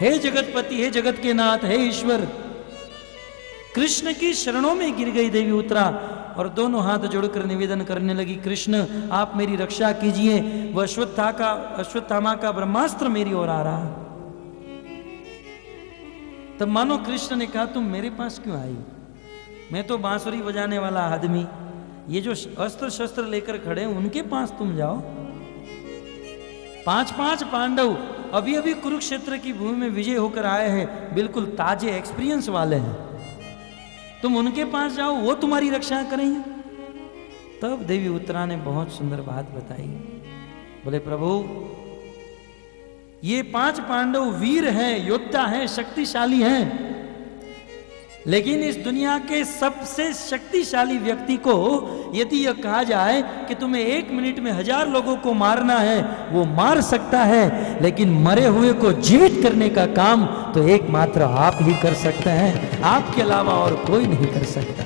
हे जगतपति, हे जगत के नाथ, हे ईश्वर। कृष्ण की शरणों में गिर गई देवी उत्तरा और दोनों हाथ जोड़कर निवेदन करने लगी, कृष्ण आप मेरी रक्षा कीजिए, वह अश्वत्थामा का ब्रह्मास्त्र मेरी ओर आ रहा। तब मानो कृष्ण ने कहा तुम मेरे पास क्यों आई? मैं तो बांसुरी बजाने वाला आदमी, ये जो अस्त्र शस्त्र लेकर खड़े हैं उनके पास तुम जाओ। 5 पांडव अभी अभी कुरुक्षेत्र की भूमि में विजय होकर आए हैं, बिल्कुल ताजे एक्सपीरियंस वाले हैं, तुम उनके पास जाओ, वो तुम्हारी रक्षा करेंगे। तब देवी उत्तरा ने बहुत सुंदर बात बताई। बोले प्रभु ये 5 पांडव वीर हैं, योद्धा हैं, शक्तिशाली हैं, लेकिन इस दुनिया के सबसे शक्तिशाली व्यक्ति को यदि यह कहा जाए कि तुम्हें 1 मिनट में 1000 लोगों को मारना है, वो मार सकता है, लेकिन मरे हुए को जीवित करने का काम तो एकमात्र आप ही कर सकते हैं, आपके अलावा और कोई नहीं कर सकता।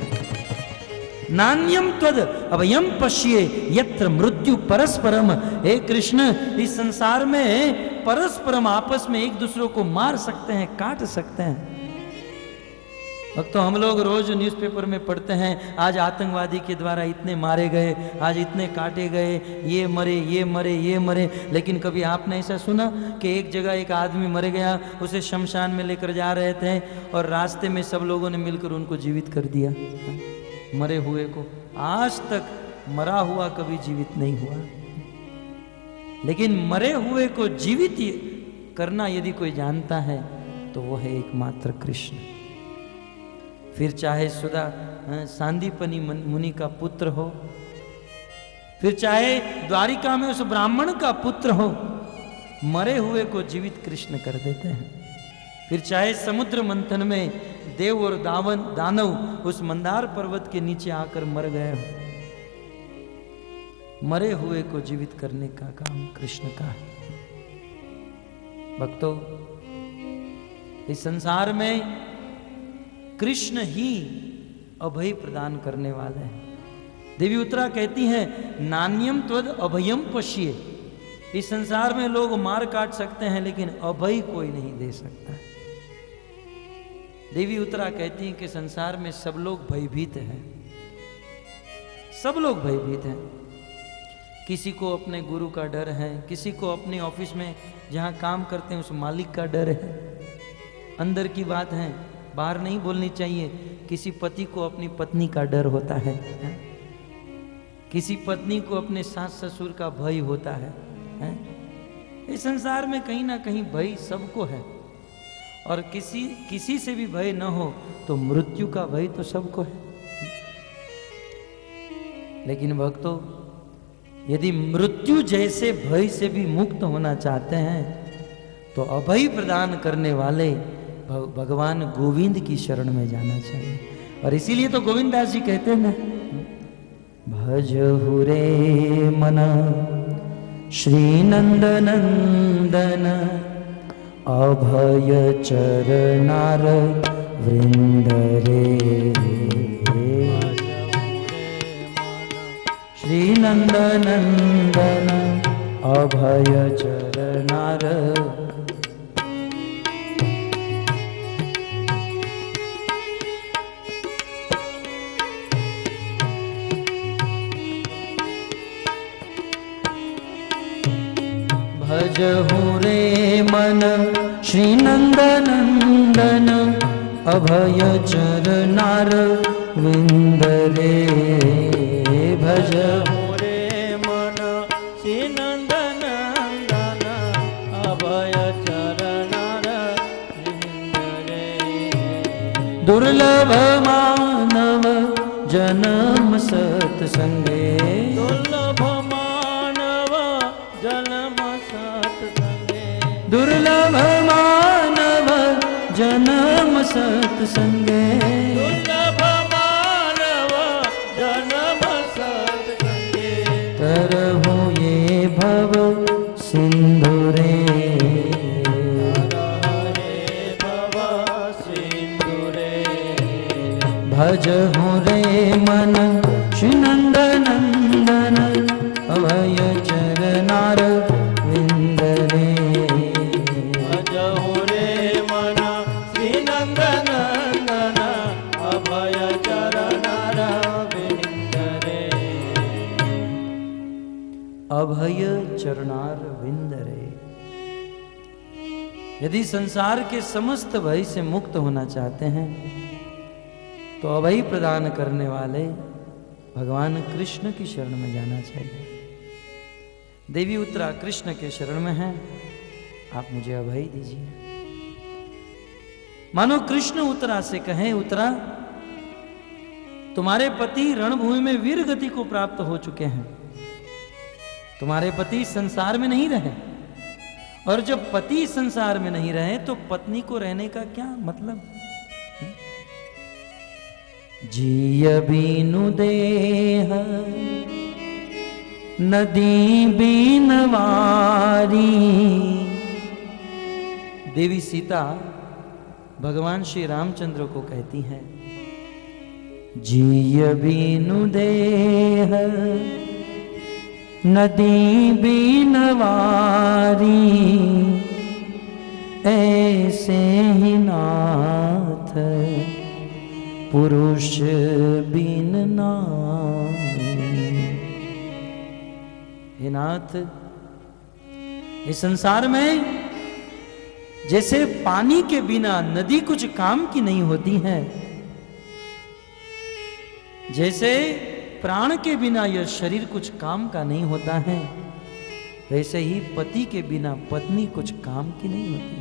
नान्यम त्वद अभयम पश्ये यत्र मृत्यु परस्परम। हे कृष्ण, इस संसार में परस्परम आपस में एक दूसरे को मार सकते हैं, काट सकते हैं। अब तो हम लोग रोज न्यूज़पेपर में पढ़ते हैं आज आतंकवादी के द्वारा इतने मारे गए, आज इतने काटे गए, ये मरे ये मरे ये मरे, लेकिन कभी आपने ऐसा सुना कि एक जगह एक आदमी मर गया, उसे शमशान में लेकर जा रहे थे और रास्ते में सब लोगों ने मिलकर उनको जीवित कर दिया, मरे हुए को। आज तक मरा हुआ कभी जीवित नहीं हुआ, लेकिन मरे हुए को जीवित करना यदि कोई जानता है तो वो है एकमात्र कृष्ण। फिर चाहे सुधा सांदीपनी मुनि का पुत्र हो, फिर चाहे द्वारिका में उस ब्राह्मण का पुत्र हो, मरे हुए को जीवित कृष्ण कर देते हैं। फिर चाहे समुद्र मंथन में देव और दानव उस मंदार पर्वत के नीचे आकर मर गए हो, मरे हुए को जीवित करने का काम कृष्ण का है। भक्तों, इस संसार में कृष्ण ही अभय प्रदान करने वाले हैं। देवी उत्तरा कहती हैं नान्यम त्वद अभयम पश्ये। इस संसार में लोग मार काट सकते हैं, लेकिन अभय कोई नहीं दे सकता। देवी उत्तरा कहती हैं कि संसार में सब लोग भयभीत हैं, सब लोग भयभीत हैं। किसी को अपने गुरु का डर है, किसी को अपने ऑफिस में जहां काम करते हैं उस मालिक का डर है, अंदर की बात है, बाहर नहीं बोलनी चाहिए। किसी पति को अपनी पत्नी का डर होता है, किसी पत्नी को अपने सास ससुर का भय होता है। इस संसार में कहीं ना कहीं भय सबको है, और किसी से भी भय न हो तो मृत्यु का भय तो सबको है। लेकिन भक्तों, यदि मृत्यु जैसे भय से भी मुक्त होना चाहते हैं तो अभय प्रदान करने वाले भगवान गोविंद की शरण में जाना चाहिए। और इसीलिए तो गोविंद दास जी कहते हैं ना, भजहु रे मन श्री नंद नंदन अभय चरणार वृंद रे। श्री नंद नंदन अभय चरणार भजहु रे मन श्री नंद नंदन अभय चरणार विंद रे। भजहु रे मन श्री नंद नंदन अभय चरणार विंद रे। दुर्लभ मानव जन्म सत्संगे, दुर्लभ मानव जन्म दुर्लभ मानव जन्म सत्संगे, दुर्लभ मानव जन्म सत्संगे। तरहु ये भव सिंधु रे, भव सिंधु रे। भजहु रे मन श्री नंद नंदन अभय चरणार विंद रे। भजहु रे यदि संसार के समस्त भय से मुक्त होना चाहते हैं तो अभय प्रदान करने वाले भगवान कृष्ण की शरण में जाना चाहिए। देवी उत्तरा कृष्ण के शरण में है, आप मुझे अभय दीजिए। मानो कृष्ण उत्तरा से कहें, उत्तरा तुम्हारे पति रणभूमि में वीर गति को प्राप्त हो चुके हैं, तुम्हारे पति संसार में नहीं रहे, और जब पति संसार में नहीं रहे तो पत्नी को रहने का क्या मतलब। जिय बीनु देह नदी बीनवारी। देवी सीता भगवान श्री रामचंद्र को कहती हैं, जिय बीनु देह नदी बीनवारी, ऐसे ही नाथ पुरुष बिन नारी। हे नाथ, इस संसार में जैसे पानी के बिना नदी कुछ काम की नहीं होती है, जैसे प्राण के बिना यह शरीर कुछ काम का नहीं होता है, वैसे ही पति के बिना पत्नी कुछ काम की नहीं होती।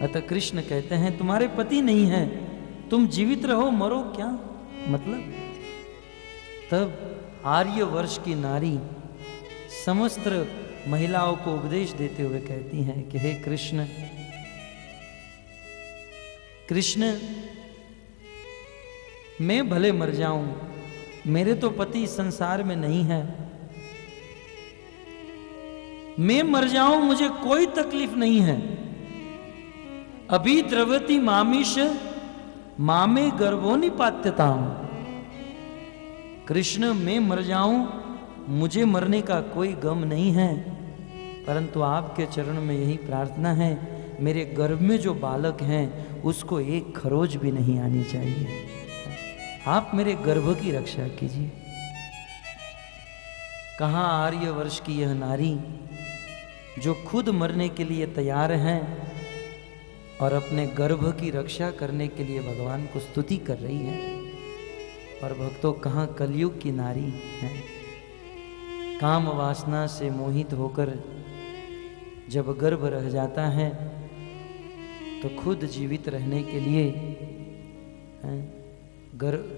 अतः कृष्ण कहते हैं तुम्हारे पति नहीं है, तुम जीवित रहो मरो क्या मतलब। तब आर्यवर्ष की नारी समस्त महिलाओं को उपदेश देते हुए कहती हैं कि हे कृष्ण, कृष्ण मैं भले मर जाऊं, मेरे तो पति संसार में नहीं है, मैं मर जाऊं मुझे कोई तकलीफ नहीं है। अभी द्रवती मामिश मामे गर्भो निपात्यता। कृष्ण मैं मर जाऊं मुझे मरने का कोई गम नहीं है, परंतु आपके चरण में यही प्रार्थना है, मेरे गर्भ में जो बालक हैं उसको एक खरोज भी नहीं आनी चाहिए। आप मेरे गर्भ की रक्षा कीजिए। कहाँ आर्यवर्ष की यह नारी जो खुद मरने के लिए तैयार हैं और अपने गर्भ की रक्षा करने के लिए भगवान को स्तुति कर रही है, और भक्तों कहाँ कलयुग की नारी है, काम वासना से मोहित होकर जब गर्भ रह जाता है तो खुद जीवित रहने के लिए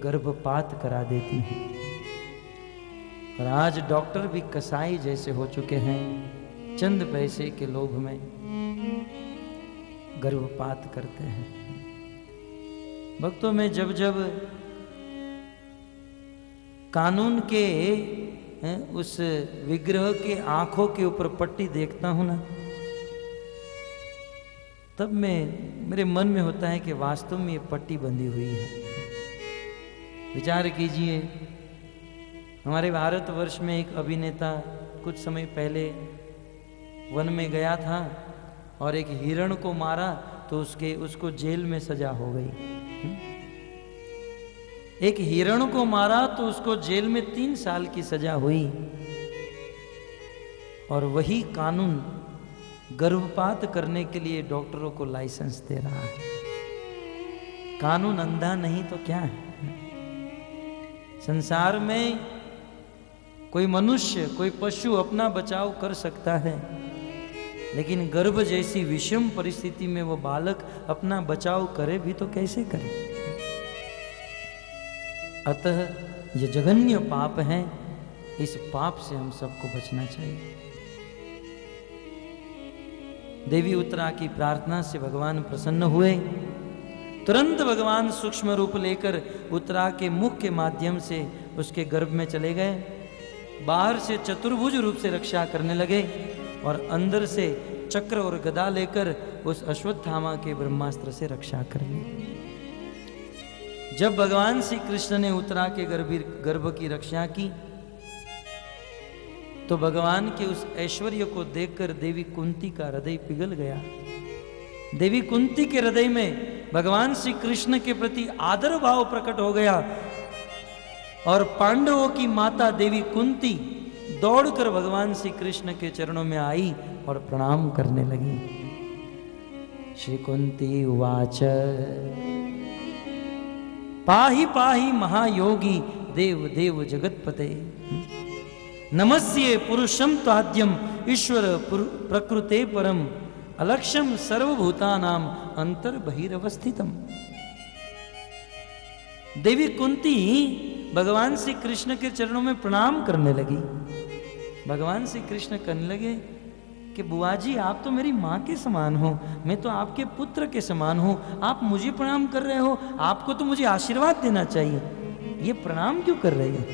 गर्भपात करा देती हैं। और आज डॉक्टर भी कसाई जैसे हो चुके हैं, चंद पैसे के लोभ में गर्भपात करते हैं। भक्तों में जब जब कानून के उस विग्रह के आंखों के ऊपर पट्टी देखता हूं ना, तब मेरे मन में होता है कि वास्तव में ये पट्टी बंधी हुई है। विचार कीजिए, हमारे भारतवर्ष में एक अभिनेता कुछ समय पहले वन में गया था और एक हिरण को मारा तो उसको जेल में सजा हो गई। एक हिरण को मारा तो उसको जेल में 3 साल की सजा हुई। और वही कानून गर्भपात करने के लिए डॉक्टरों को लाइसेंस दे रहा है। कानून अंधा नहीं तो क्या है। संसार में कोई मनुष्य, कोई पशु अपना बचाव कर सकता है, लेकिन गर्भ जैसी विषम परिस्थिति में वो बालक अपना बचाव करे भी तो कैसे करे। अतः ये जघन्य पाप है, इस पाप से हम सबको बचना चाहिए। देवी उत्तरा की प्रार्थना से भगवान प्रसन्न हुए। तुरंत भगवान सूक्ष्म रूप लेकर उत्तरा के मुख के माध्यम से उसके गर्भ में चले गए। बाहर से चतुर्भुज रूप से रक्षा करने लगे और अंदर से चक्र और गदा लेकर उस अश्वत्थामा के ब्रह्मास्त्र से रक्षा कर ली। जब भगवान श्री कृष्ण ने उत्तरा के गर्भ की रक्षा की तो भगवान के उस ऐश्वर्य को देखकर देवी कुंती का हृदय पिघल गया। देवी कुंती के हृदय में भगवान श्री कृष्ण के प्रति आदर भाव प्रकट हो गया और पांडवों की माता देवी कुंती दौड़कर भगवान श्री कृष्ण के चरणों में आई और प्रणाम करने लगी। श्री कुंती उवाच पाहि पाहि महायोगी देव देव जगतपते नमस्ये पुरुषम त्वाद्यम ईश्वर प्रकृते परम अलक्ष्यम सर्वभूतानाम अंतर बहिरवस्थितम। देवी कुंती भगवान श्री कृष्ण के चरणों में प्रणाम करने लगी। भगवान श्री कृष्ण कहने लगे कि बुआ जी आप तो मेरी माँ के समान हो, मैं तो आपके पुत्र के समान हूं, आप मुझे प्रणाम कर रहे हो, आपको तो मुझे आशीर्वाद देना चाहिए, ये प्रणाम क्यों कर रही है?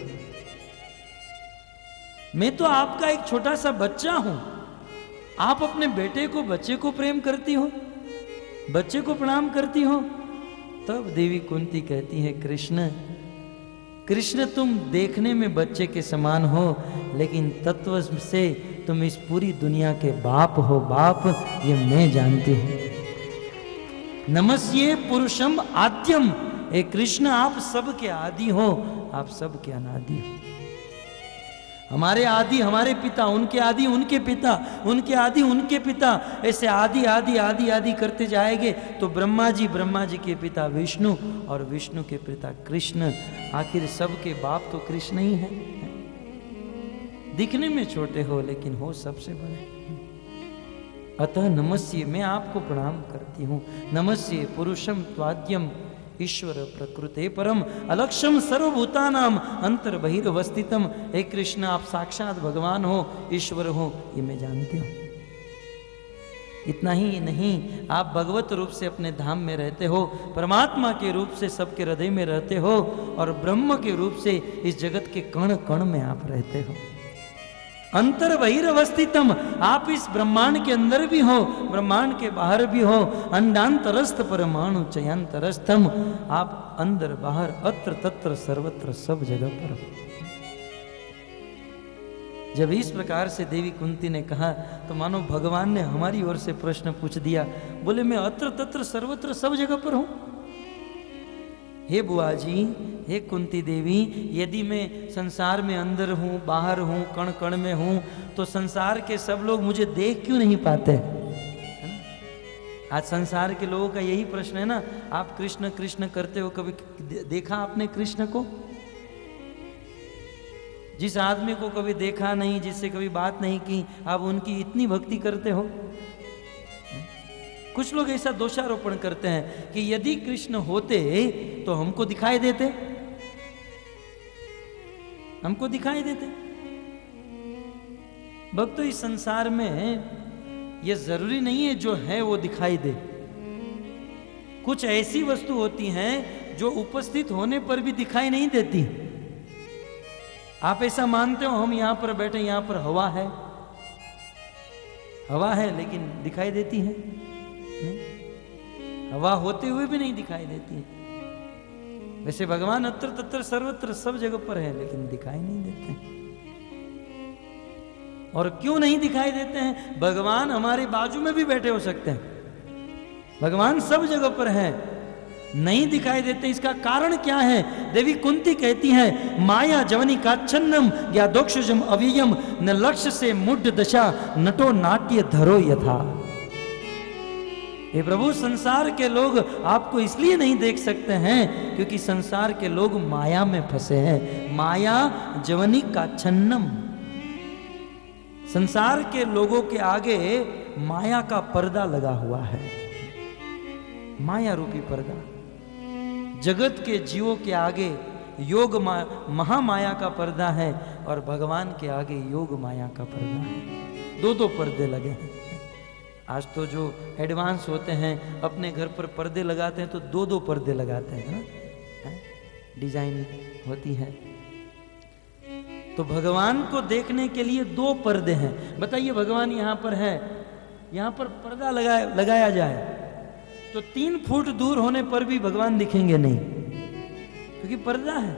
मैं तो आपका एक छोटा सा बच्चा हूं, आप अपने बेटे को बच्चे को प्रेम करती हो, बच्चे को प्रणाम करती हो। तब देवी कुंती कहती है कृष्ण कृष्ण तुम देखने में बच्चे के समान हो, लेकिन तत्व से तुम इस पूरी दुनिया के बाप हो। बाप ये मैं जानती हूं। नमस्ये पुरुषम आद्यम, हे कृष्ण आप सबके आदि हो, आप सबके अनादि हो। हमारे आदि हमारे पिता, उनके आदि उनके पिता, उनके आदि उनके पिता, ऐसे आदि आदि आदि आदि करते जाएंगे तो ब्रह्मा जी के पिता विष्णु और विष्णु के पिता कृष्ण, आखिर सबके बाप तो कृष्ण ही है। दिखने में छोटे हो लेकिन हो सबसे बड़े। अतः नमस्ये, मैं आपको प्रणाम करती हूं। नमस्ये पुरुषम त्वाद्यम ईश्वर प्रकृते परम अलक्ष्यम सर्वभूतानाम अंतर बहिर्वस्थितम। हे कृष्ण आप साक्षात भगवान हो, ईश्वर हो, ये मैं जानती हूं। इतना ही नहीं, आप भगवत रूप से अपने धाम में रहते हो, परमात्मा के रूप से सबके हृदय में रहते हो, और ब्रह्म के रूप से इस जगत के कण कण में आप रहते हो। अंतर बहिर्वस्थितम, आप इस ब्रह्मांड के अंदर भी हो, ब्रह्मांड के बाहर भी हो। अंडांतरस्थ परमाणु चयांतरस्थम, आप अंदर बाहर अत्र तत्र सर्वत्र सब जगह पर हो। जब इस प्रकार से देवी कुंती ने कहा तो मानो भगवान ने हमारी ओर से प्रश्न पूछ दिया। बोले मैं अत्र तत्र सर्वत्र सब जगह पर हूं। हे बुआ जी, हे कुंती देवी, यदि मैं संसार में अंदर हूं, बाहर हूं, कण कण में हूं, तो संसार के सब लोग मुझे देख क्यों नहीं पाते? आज संसार के लोगों का यही प्रश्न है ना, आप कृष्ण कृष्ण करते हो, कभी देखा आपने कृष्ण को? जिस आदमी को कभी देखा नहीं, जिससे कभी बात नहीं की, आप उनकी इतनी भक्ति करते हो। कुछ लोग ऐसा दोषारोपण करते हैं कि यदि कृष्ण होते तो हमको दिखाई देते, हमको दिखाई देते। भक्तों, इस संसार में यह जरूरी नहीं है जो है वो दिखाई दे। कुछ ऐसी वस्तु होती हैं जो उपस्थित होने पर भी दिखाई नहीं देती। आप ऐसा मानते हो हम यहां पर बैठे, यहां पर हवा है, हवा है लेकिन दिखाई देती है नहीं, हवा होते हुए भी नहीं दिखाई देती है। वैसे भगवान अत्र तत्र सर्वत्र सब जगह पर है लेकिन दिखाई नहीं देते। और क्यों नहीं दिखाई देते हैं? भगवान हमारे बाजू में भी बैठे हो सकते हैं, भगवान सब जगह पर है, नहीं दिखाई देते। इसका कारण क्या है? देवी कुंती कहती है माया जवनी काच्छन्नम या दोक्षजम अव्ययम न लक्ष्य से मुड्ढ दशा नटो नाट्य धरो यथा। हे प्रभु, संसार के लोग आपको इसलिए नहीं देख सकते हैं क्योंकि संसार के लोग माया में फंसे हैं। माया जवनी काच्छन्नम, संसार के लोगों के आगे माया का पर्दा लगा हुआ है, माया रूपी पर्दा। जगत के जीवों के आगे योग महामाया का पर्दा है और भगवान के आगे योग माया का पर्दा है। दो दो पर्दे लगे हैं। आज तो जो एडवांस होते हैं अपने घर पर पर्दे लगाते हैं तो दो दो पर्दे लगाते हैं ना, डिजाइन होती है। तो भगवान को देखने के लिए दो पर्दे हैं। बताइए, भगवान यहाँ पर है, यहाँ पर पर्दा लगाया जाए तो 3 फुट दूर होने पर भी भगवान दिखेंगे नहीं, क्योंकि पर्दा है।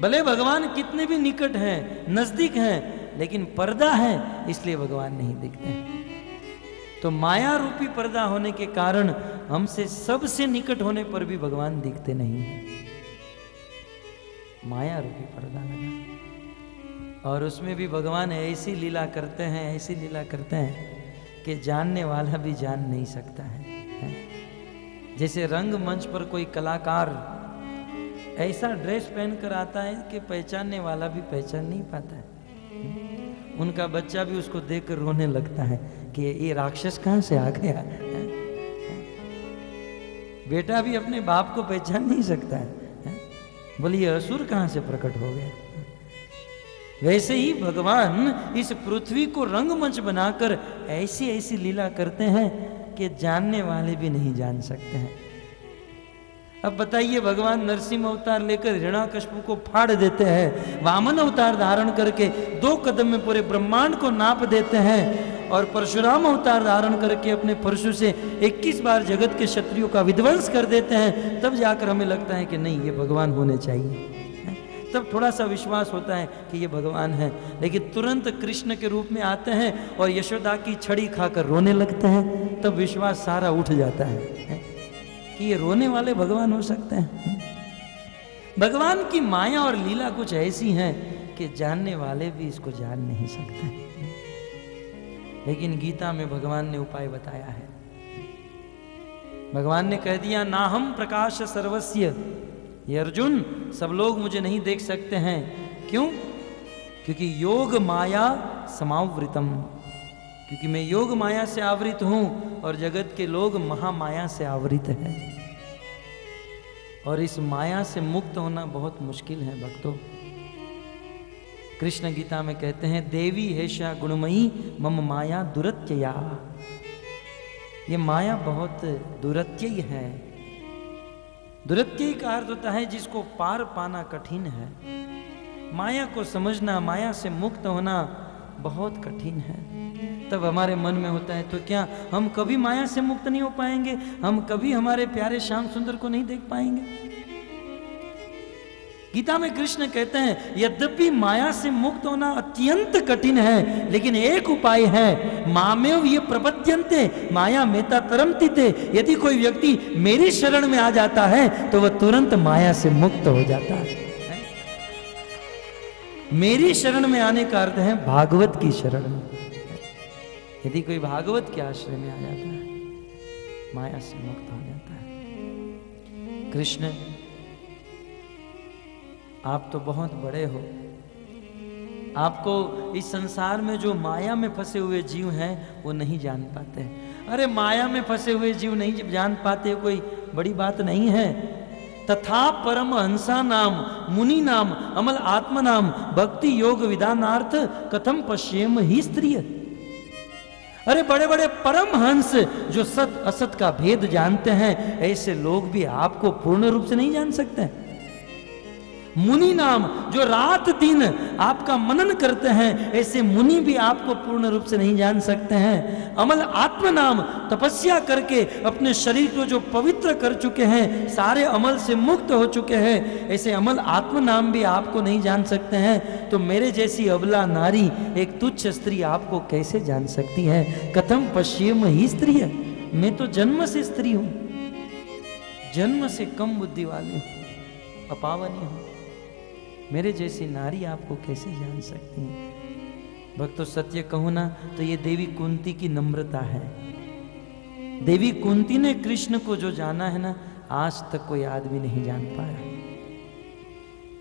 भले भगवान कितने भी निकट हैं, नजदीक हैं, लेकिन पर्दा है इसलिए भगवान नहीं दिखते हैं। तो माया रूपी पर्दा होने के कारण हमसे सबसे निकट होने पर भी भगवान दिखते नहीं हैं। माया रूपी पर्दा लगा और उसमें भी भगवान ऐसी लीला करते हैं, ऐसी लीला करते हैं कि जानने वाला भी जान नहीं सकता है। जैसे रंग मंच पर कोई कलाकार ऐसा ड्रेस पहन कर आता है कि पहचानने वाला भी पहचान नहीं पाता है। उनका बच्चा भी उसको देखकर रोने लगता है कि ये राक्षस कहाँ से आ गया। बेटा भी अपने बाप को पहचान नहीं सकता है, बोलिए असुर कहाँ से प्रकट हो गया। वैसे ही भगवान इस पृथ्वी को रंगमंच बनाकर ऐसी ऐसी लीला करते हैं कि जानने वाले भी नहीं जान सकते हैं। अब बताइए, भगवान नरसिंह अवतार लेकर हिरण्याकश्यप को फाड़ देते हैं, वामन अवतार धारण करके 2 कदम में पूरे ब्रह्मांड को नाप देते हैं, और परशुराम अवतार धारण करके अपने परशु से 21 बार जगत के क्षत्रियों का विध्वंस कर देते हैं, तब जाकर हमें लगता है कि नहीं, ये भगवान होने चाहिए। तब थोड़ा सा विश्वास होता है कि ये भगवान है। लेकिन तुरंत कृष्ण के रूप में आते हैं और यशोदा की छड़ी खाकर रोने लगते हैं, तब विश्वास सारा उठ जाता है कि ये रोने वाले भगवान हो सकते हैं। भगवान की माया और लीला कुछ ऐसी हैं कि जानने वाले भी इसको जान नहीं सकते। लेकिन गीता में भगवान ने उपाय बताया है। भगवान ने कह दिया, ना हम प्रकाश सर्वस्य, ये अर्जुन सब लोग मुझे नहीं देख सकते हैं। क्यों? क्योंकि योग माया समावृतम, क्योंकि मैं योग माया से आवृत हूं और जगत के लोग महामाया से आवृत हैं, और इस माया से मुक्त होना बहुत मुश्किल है भक्तों। कृष्ण गीता में कहते हैं, देवी हेषा गुणमयी मम माया दुरत्यया। ये माया बहुत दुरत्ययी है। दुरत्ययी का अर्थ होता है जिसको पार पाना कठिन है। माया को समझना, माया से मुक्त होना बहुत कठिन है। तब हमारे मन में होता है, तो क्या हम कभी माया से मुक्त नहीं हो पाएंगे? हम कभी हमारे प्यारे श्याम सुंदर को नहीं देख पाएंगे? गीता में कृष्ण कहते हैं, यद्यपि माया से मुक्त होना अत्यंत कठिन है, लेकिन एक उपाय है, मामेव ये प्रपद्यन्ते माया मेता तरमतिते। यदि कोई व्यक्ति मेरी शरण में आ जाता है तो वह तुरंत माया से मुक्त हो जाता है। मेरी शरण में आने का अर्थ है भागवत की शरण में। यदि कोई भागवत के आश्रय में आ जाता है, माया से मुक्त हो जाता है। कृष्ण, आप तो बहुत बड़े हो, आपको इस संसार में जो माया में फंसे हुए जीव हैं वो नहीं जान पाते हैं। अरे माया में फंसे हुए जीव नहीं जान पाते कोई बड़ी बात नहीं है। तथा परम हंसा नाम मुनि नाम अमल आत्मा नाम भक्ति योग विधानार्थ कथम पश्येम ही स्त्रिय। अरे बड़े बड़े परम हंस जो सत असत का भेद जानते हैं, ऐसे लोग भी आपको पूर्ण रूप से नहीं जान सकते। मुनि नाम जो रात दिन आपका मनन करते हैं, ऐसे मुनि भी आपको पूर्ण रूप से नहीं जान सकते हैं। अमल आत्म नाम तपस्या करके अपने शरीर को जो पवित्र कर चुके हैं, सारे अमल से मुक्त हो चुके हैं, ऐसे अमल आत्म नाम भी आपको नहीं जान सकते हैं। तो मेरे जैसी अबला नारी, एक तुच्छ स्त्री आपको कैसे जान सकती है? कथम पश्येम ही स्त्री है। मैं तो जन्म से स्त्री हूं, जन्म से कम बुद्धि वाली हूं, अपावनी हूं। मेरे जैसी नारी आपको कैसे जान सकती है? भक्तों, सत्य कहूं ना तो ये देवी कुंती की नम्रता है। देवी कुंती ने कृष्ण को जो जाना है ना, आज तक कोई आदमी नहीं जान पाया।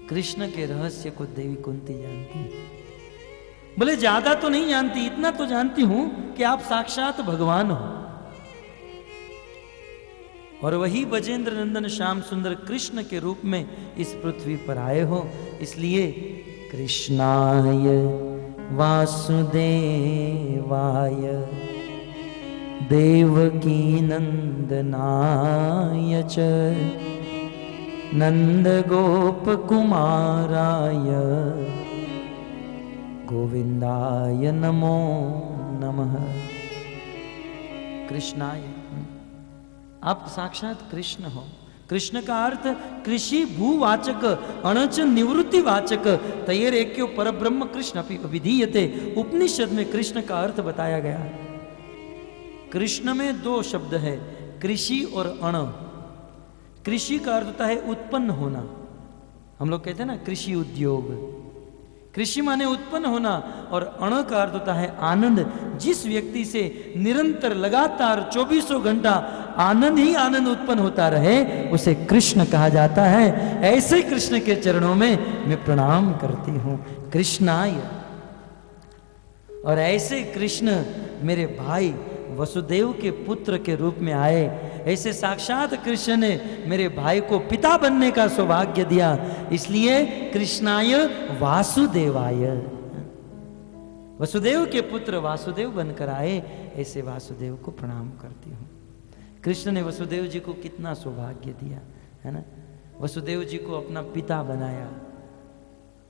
कृष्ण के रहस्य को देवी कुंती जानती है। बोले ज्यादा तो नहीं जानती, इतना तो जानती हूं कि आप साक्षात भगवान हो, और वही बजेंद्र नंदन श्याम सुंदर कृष्ण के रूप में इस पृथ्वी पर आए हो। इसलिए कृष्णाय वासुदेवाय देवकी नंदनाय च नंद गोप कुमाराय गोविंदाय नमो नमः। कृष्णाय, आप साक्षात कृष्ण हो। कृष्ण का अर्थ कृषि भूवाचक अणच निवृत्ति वाचक तैर एक्यो परब्रह्म कृष्ण विधीयते। उपनिषद में कृष्ण का अर्थ बताया गया है। कृष्ण में 2 शब्द है, कृषि और अण। कृषि का अर्थ होता है उत्पन्न होना। हम लोग कहते हैं ना कृषि उद्योग। कृषि माने उत्पन्न होना, और अण का अर्थ होता है आनंद। जिस व्यक्ति से निरंतर लगातार 24 घंटा आनंद ही आनंद उत्पन्न होता रहे उसे कृष्ण कहा जाता है। ऐसे कृष्ण के चरणों में मैं प्रणाम करती हूं, कृष्णाय। और ऐसे कृष्ण मेरे भाई वसुदेव के पुत्र के रूप में आए। ऐसे साक्षात कृष्ण ने मेरे भाई को पिता बनने का सौभाग्य दिया, इसलिए कृष्णाय वासुदेवाय। वसुदेव के पुत्र वासुदेव बनकर आए, ऐसे वासुदेव को प्रणाम करती हूँ। कृष्ण ने वसुदेव जी को कितना सौभाग्य दिया है ना, वसुदेव जी को अपना पिता बनाया।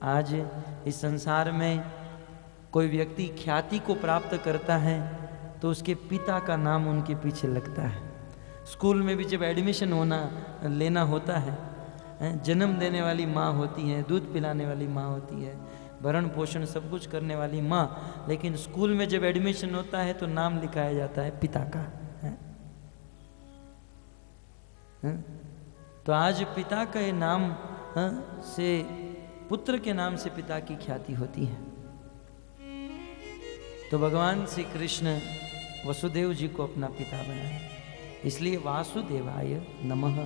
आज इस संसार में कोई व्यक्ति ख्याति को प्राप्त करता है तो उसके पिता का नाम उनके पीछे लगता है। स्कूल में भी जब एडमिशन लेना होता है, जन्म देने वाली माँ होती है, दूध पिलाने वाली माँ होती है, भरण पोषण सब कुछ करने वाली माँ, लेकिन स्कूल में जब एडमिशन होता है तो नाम लिखाया जाता है पिता का। तो आज पिता के नाम से, पुत्र के नाम से पिता की ख्याति होती है। तो भगवान श्री कृष्ण वसुदेव जी को अपना पिता बनाए, इसलिए वासुदेवाय नमः।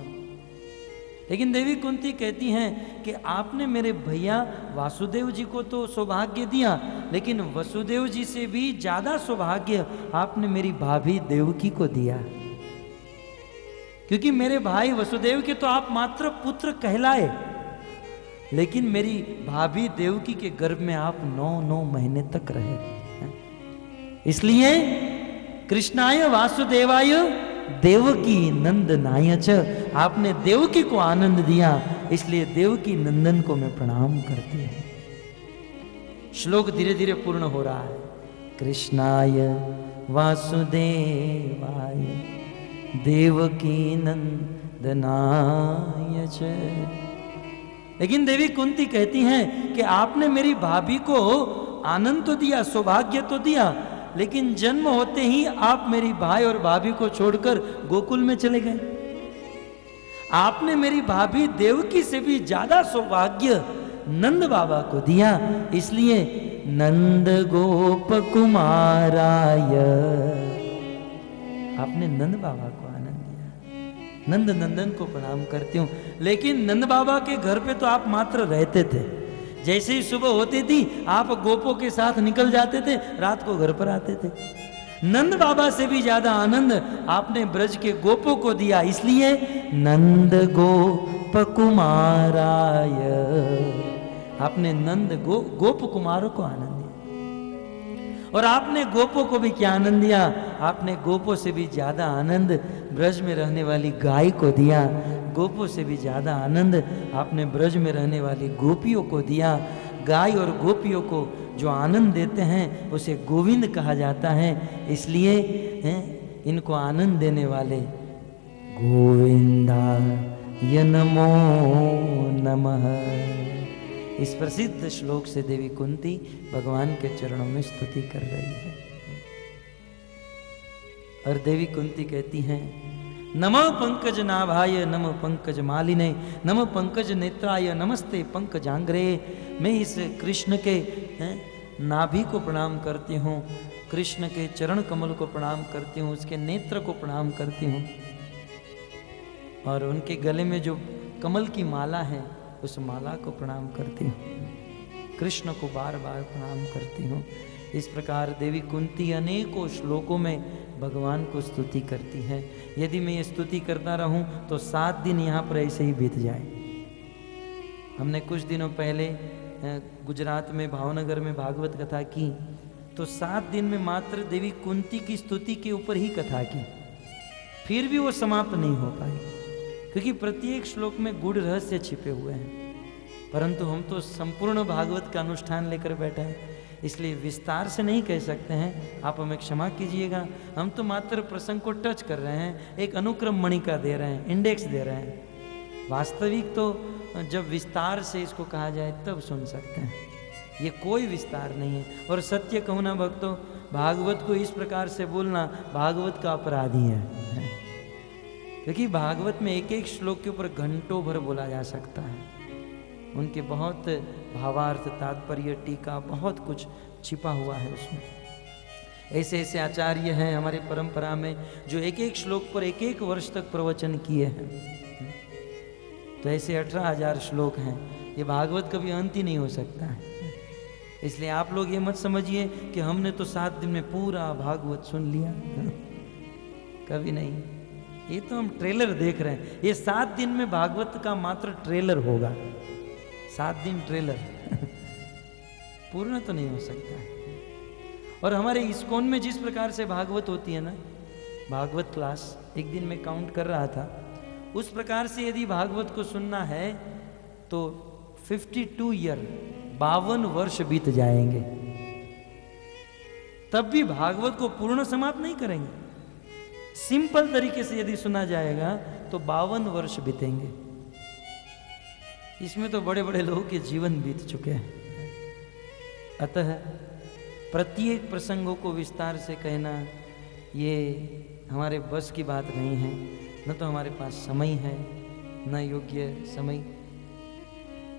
लेकिन देवी कुंती कहती हैं कि आपने मेरे भैया वासुदेव जी को तो सौभाग्य दिया, लेकिन वसुदेव जी से भी ज्यादा सौभाग्य आपने मेरी भाभी देवकी को दिया, क्योंकि मेरे भाई वसुदेव के तो आप मात्र पुत्र कहलाए, लेकिन मेरी भाभी देवकी के गर्भ में आप 9 महीने तक रहे। इसलिए कृष्णाय वासुदेवाय देवकी नंदनाय च, आपने देवकी को आनंद दिया, इसलिए देवकी नंदन को मैं प्रणाम करती हूं। श्लोक धीरे धीरे पूर्ण हो रहा है। कृष्णाय वासुदेवाय देवकी नंदनाय च। लेकिन देवी कुंती कहती हैं कि आपने मेरी भाभी को आनंद तो दिया, सौभाग्य तो दिया, लेकिन जन्म होते ही आप मेरी भाई और भाभी को छोड़कर गोकुल में चले गए। आपने मेरी भाभी देवकी से भी ज्यादा सौभाग्य नंद बाबा को दिया, इसलिए नंद गोप कुमाराय, आपने नंद बाबा को आनंद दिया। नंद नंदन को प्रणाम करती हूँ। लेकिन नंद बाबा के घर पे तो आप मात्र रहते थे, जैसे ही सुबह होती थी आप गोपों के साथ निकल जाते थे, रात को घर पर आते थे। नंद बाबा से भी ज्यादा आनंद आपने ब्रज के गोपों को दिया, इसलिए नंद गोप कुमाराय, आपने नंद गोप कुमारों को आनंद दिया। और आपने गोपों को भी क्या आनंद दिया, आपने गोपों से भी ज्यादा आनंद ब्रज में रहने वाली गाय को दिया। गोपों से भी ज्यादा आनंद आपने ब्रज में रहने वाली गोपियों को दिया। गाय और गोपियों को जो आनंद देते हैं उसे गोविंद कहा जाता है, इसलिए इनको आनंद देने वाले गोविंदाय नमो नमः। इस प्रसिद्ध श्लोक से देवी कुंती भगवान के चरणों में स्तुति कर रही है। और देवी कुंती कहती हैं, नमः पंकज नाभाय नमः पंकज मालिने नमः पंकज नेत्राय नमस्ते पंकजांग्रे। मैं इस कृष्ण के नाभि को प्रणाम करती हूँ, कृष्ण के चरण कमल को प्रणाम करती हूँ, उसके नेत्र को प्रणाम करती हूँ, और उनके गले में जो कमल की माला है उस माला को प्रणाम करती हूँ। कृष्ण को बार बार प्रणाम करती हूँ। इस प्रकार देवी कुंती अनेकों श्लोकों में भगवान को स्तुति करती है। यदि मैं ये स्तुति करता रहूं तो 7 दिन यहाँ पर ऐसे ही बीत जाए। हमने कुछ दिनों पहले गुजरात में भावनगर में भागवत कथा की, तो 7 दिन में मात्र देवी कुंती की स्तुति के ऊपर ही कथा की, फिर भी वो समाप्त नहीं हो पाई, क्योंकि प्रत्येक श्लोक में गूढ़ रहस्य छिपे हुए हैं। परंतु हम तो संपूर्ण भागवत का अनुष्ठान लेकर बैठे हैं, इसलिए विस्तार से नहीं कह सकते हैं, आप हमें क्षमा कीजिएगा। हम तो मात्र प्रसंग को टच कर रहे हैं, एक अनुक्रम मणिका दे रहे हैं, इंडेक्स दे रहे हैं। वास्तविक तो जब विस्तार से इसको कहा जाए तब सुन सकते हैं, ये कोई विस्तार नहीं है। और सत्य कहूँ ना भक्तों, भागवत को इस प्रकार से बोलना भागवत का अपराध ही है, क्योंकि भागवत में एक एक श्लोक के ऊपर घंटों भर बोला जा सकता है। उनके बहुत भावार्थ, तात्पर्य, टीका, बहुत कुछ छिपा हुआ है उसमें। ऐसे ऐसे आचार्य हैं हमारे परंपरा में जो एक एक श्लोक पर एक एक वर्ष तक प्रवचन किए हैं। तो ऐसे 18,000 श्लोक हैं। ये भागवत कभी अंत ही नहीं हो सकता है। इसलिए आप लोग ये मत समझिए कि हमने तो 7 दिन में पूरा भागवत सुन लिया, कभी नहीं। ये तो हम ट्रेलर देख रहे हैं। ये 7 दिन में भागवत का मात्र ट्रेलर होगा। 7 दिन ट्रेलर पूर्ण तो नहीं हो सकता है। और हमारे इस्कॉन में जिस प्रकार से भागवत होती है ना, भागवत क्लास एक दिन में काउंट कर रहा था, उस प्रकार से यदि भागवत को सुनना है तो 52 ईयर, 52 वर्ष बीत जाएंगे, तब भी भागवत को पूर्ण समाप्त नहीं करेंगे। सिंपल तरीके से यदि सुना जाएगा तो 52 वर्ष बीतेंगे। इसमें तो बड़े बड़े लोगों के जीवन बीत चुके हैं। अतः प्रत्येक प्रसंगों को विस्तार से कहना ये हमारे बस की बात नहीं है। न तो हमारे पास समय है, न योग्य समय।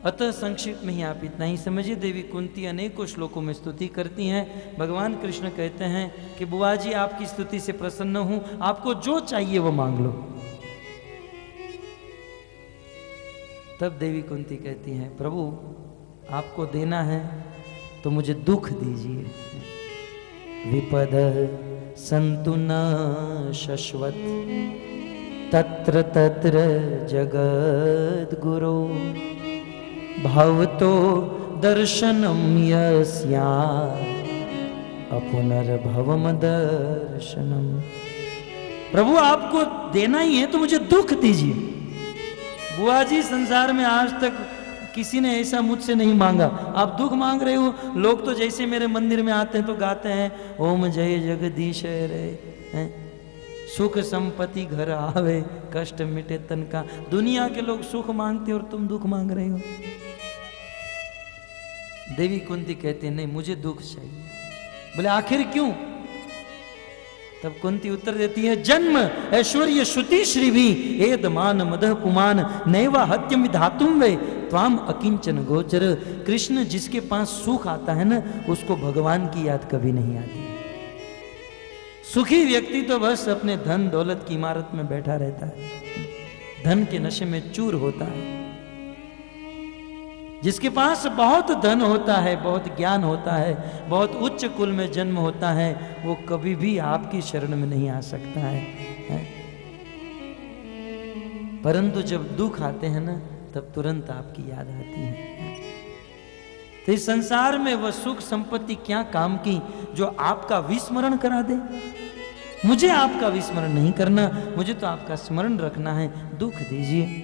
अतः संक्षिप्त में ही आप इतना ही समझिए। देवी कुंती अनेकों श्लोकों में स्तुति करती हैं। भगवान कृष्ण कहते हैं कि बुआ जी आपकी स्तुति से प्रसन्न हूं, आपको जो चाहिए वो मांग लो। तब देवी कुंती कहती हैं प्रभु आपको देना है तो मुझे दुख दीजिए। विपद संतु न शश्वत तत्र तत्र जगद गुरो भवतो दर्शनम यस्या अपुनर्भवम दर्शनम। प्रभु आपको देना ही है तो मुझे दुख दीजिए। बुआ जी संसार में आज तक किसी ने ऐसा मुझसे नहीं मांगा। आप दुख मांग रहे हो। लोग तो जैसे मेरे मंदिर में आते हैं तो गाते हैं ओम जय जगदीश रे, सुख संपत्ति घर आवे कष्ट मिटे तन का। दुनिया के लोग सुख मांगते और तुम दुख मांग रहे हो। देवी कुंती कहती है नहीं मुझे दुख चाहिए। बोले आखिर क्यों? तब कुंती उत्तर देती है जन्म ऐश्वर्य श्रुति श्री भी एद मान मदह पुमान नैवा हत्यम विधातुम वे त्वाम अकिंचन गोचर। कृष्ण जिसके पास सुख आता है ना उसको भगवान की याद कभी नहीं आती। सुखी व्यक्ति तो बस अपने धन दौलत की इमारत में बैठा रहता है, धन के नशे में चूर होता है। जिसके पास बहुत धन होता है, बहुत ज्ञान होता है, बहुत उच्च कुल में जन्म होता है, वो कभी भी आपकी शरण में नहीं आ सकता है। परंतु जब दुख आते हैं ना तब तुरंत आपकी याद आती है। तो इस संसार में वह सुख संपत्ति क्या काम की जो आपका विस्मरण करा दे। मुझे आपका विस्मरण नहीं करना, मुझे तो आपका स्मरण रखना है। दुख दीजिए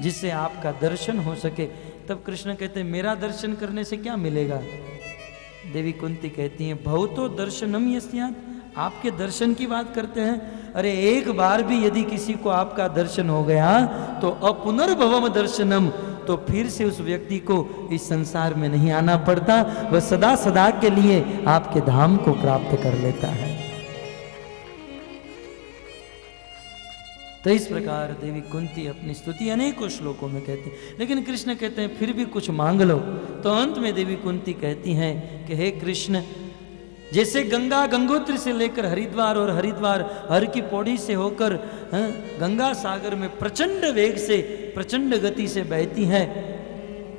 जिससे आपका दर्शन हो सके। तब कृष्ण कहते हैं मेरा दर्शन करने से क्या मिलेगा? देवी कुंती कहती हैं भवतो दर्शनम यस्यात्। आपके दर्शन की बात करते हैं। अरे एक बार भी यदि किसी को आपका दर्शन हो गया तो अपुनर्भवम दर्शनम, तो फिर से उस व्यक्ति को इस संसार में नहीं आना पड़ता। वह सदा सदा के लिए आपके धाम को प्राप्त कर लेता है। तो इस प्रकार देवी कुंती अपनी स्तुति अनेकों श्लोकों में कहती है। लेकिन कृष्ण कहते हैं फिर भी कुछ मांग लो। तो अंत में देवी कुंती कहती हैं कि हे कृष्ण, जैसे गंगा गंगोत्री से लेकर हरिद्वार और हरिद्वार हर की पौड़ी से होकर गंगा सागर में प्रचंड वेग से प्रचंड गति से बहती है,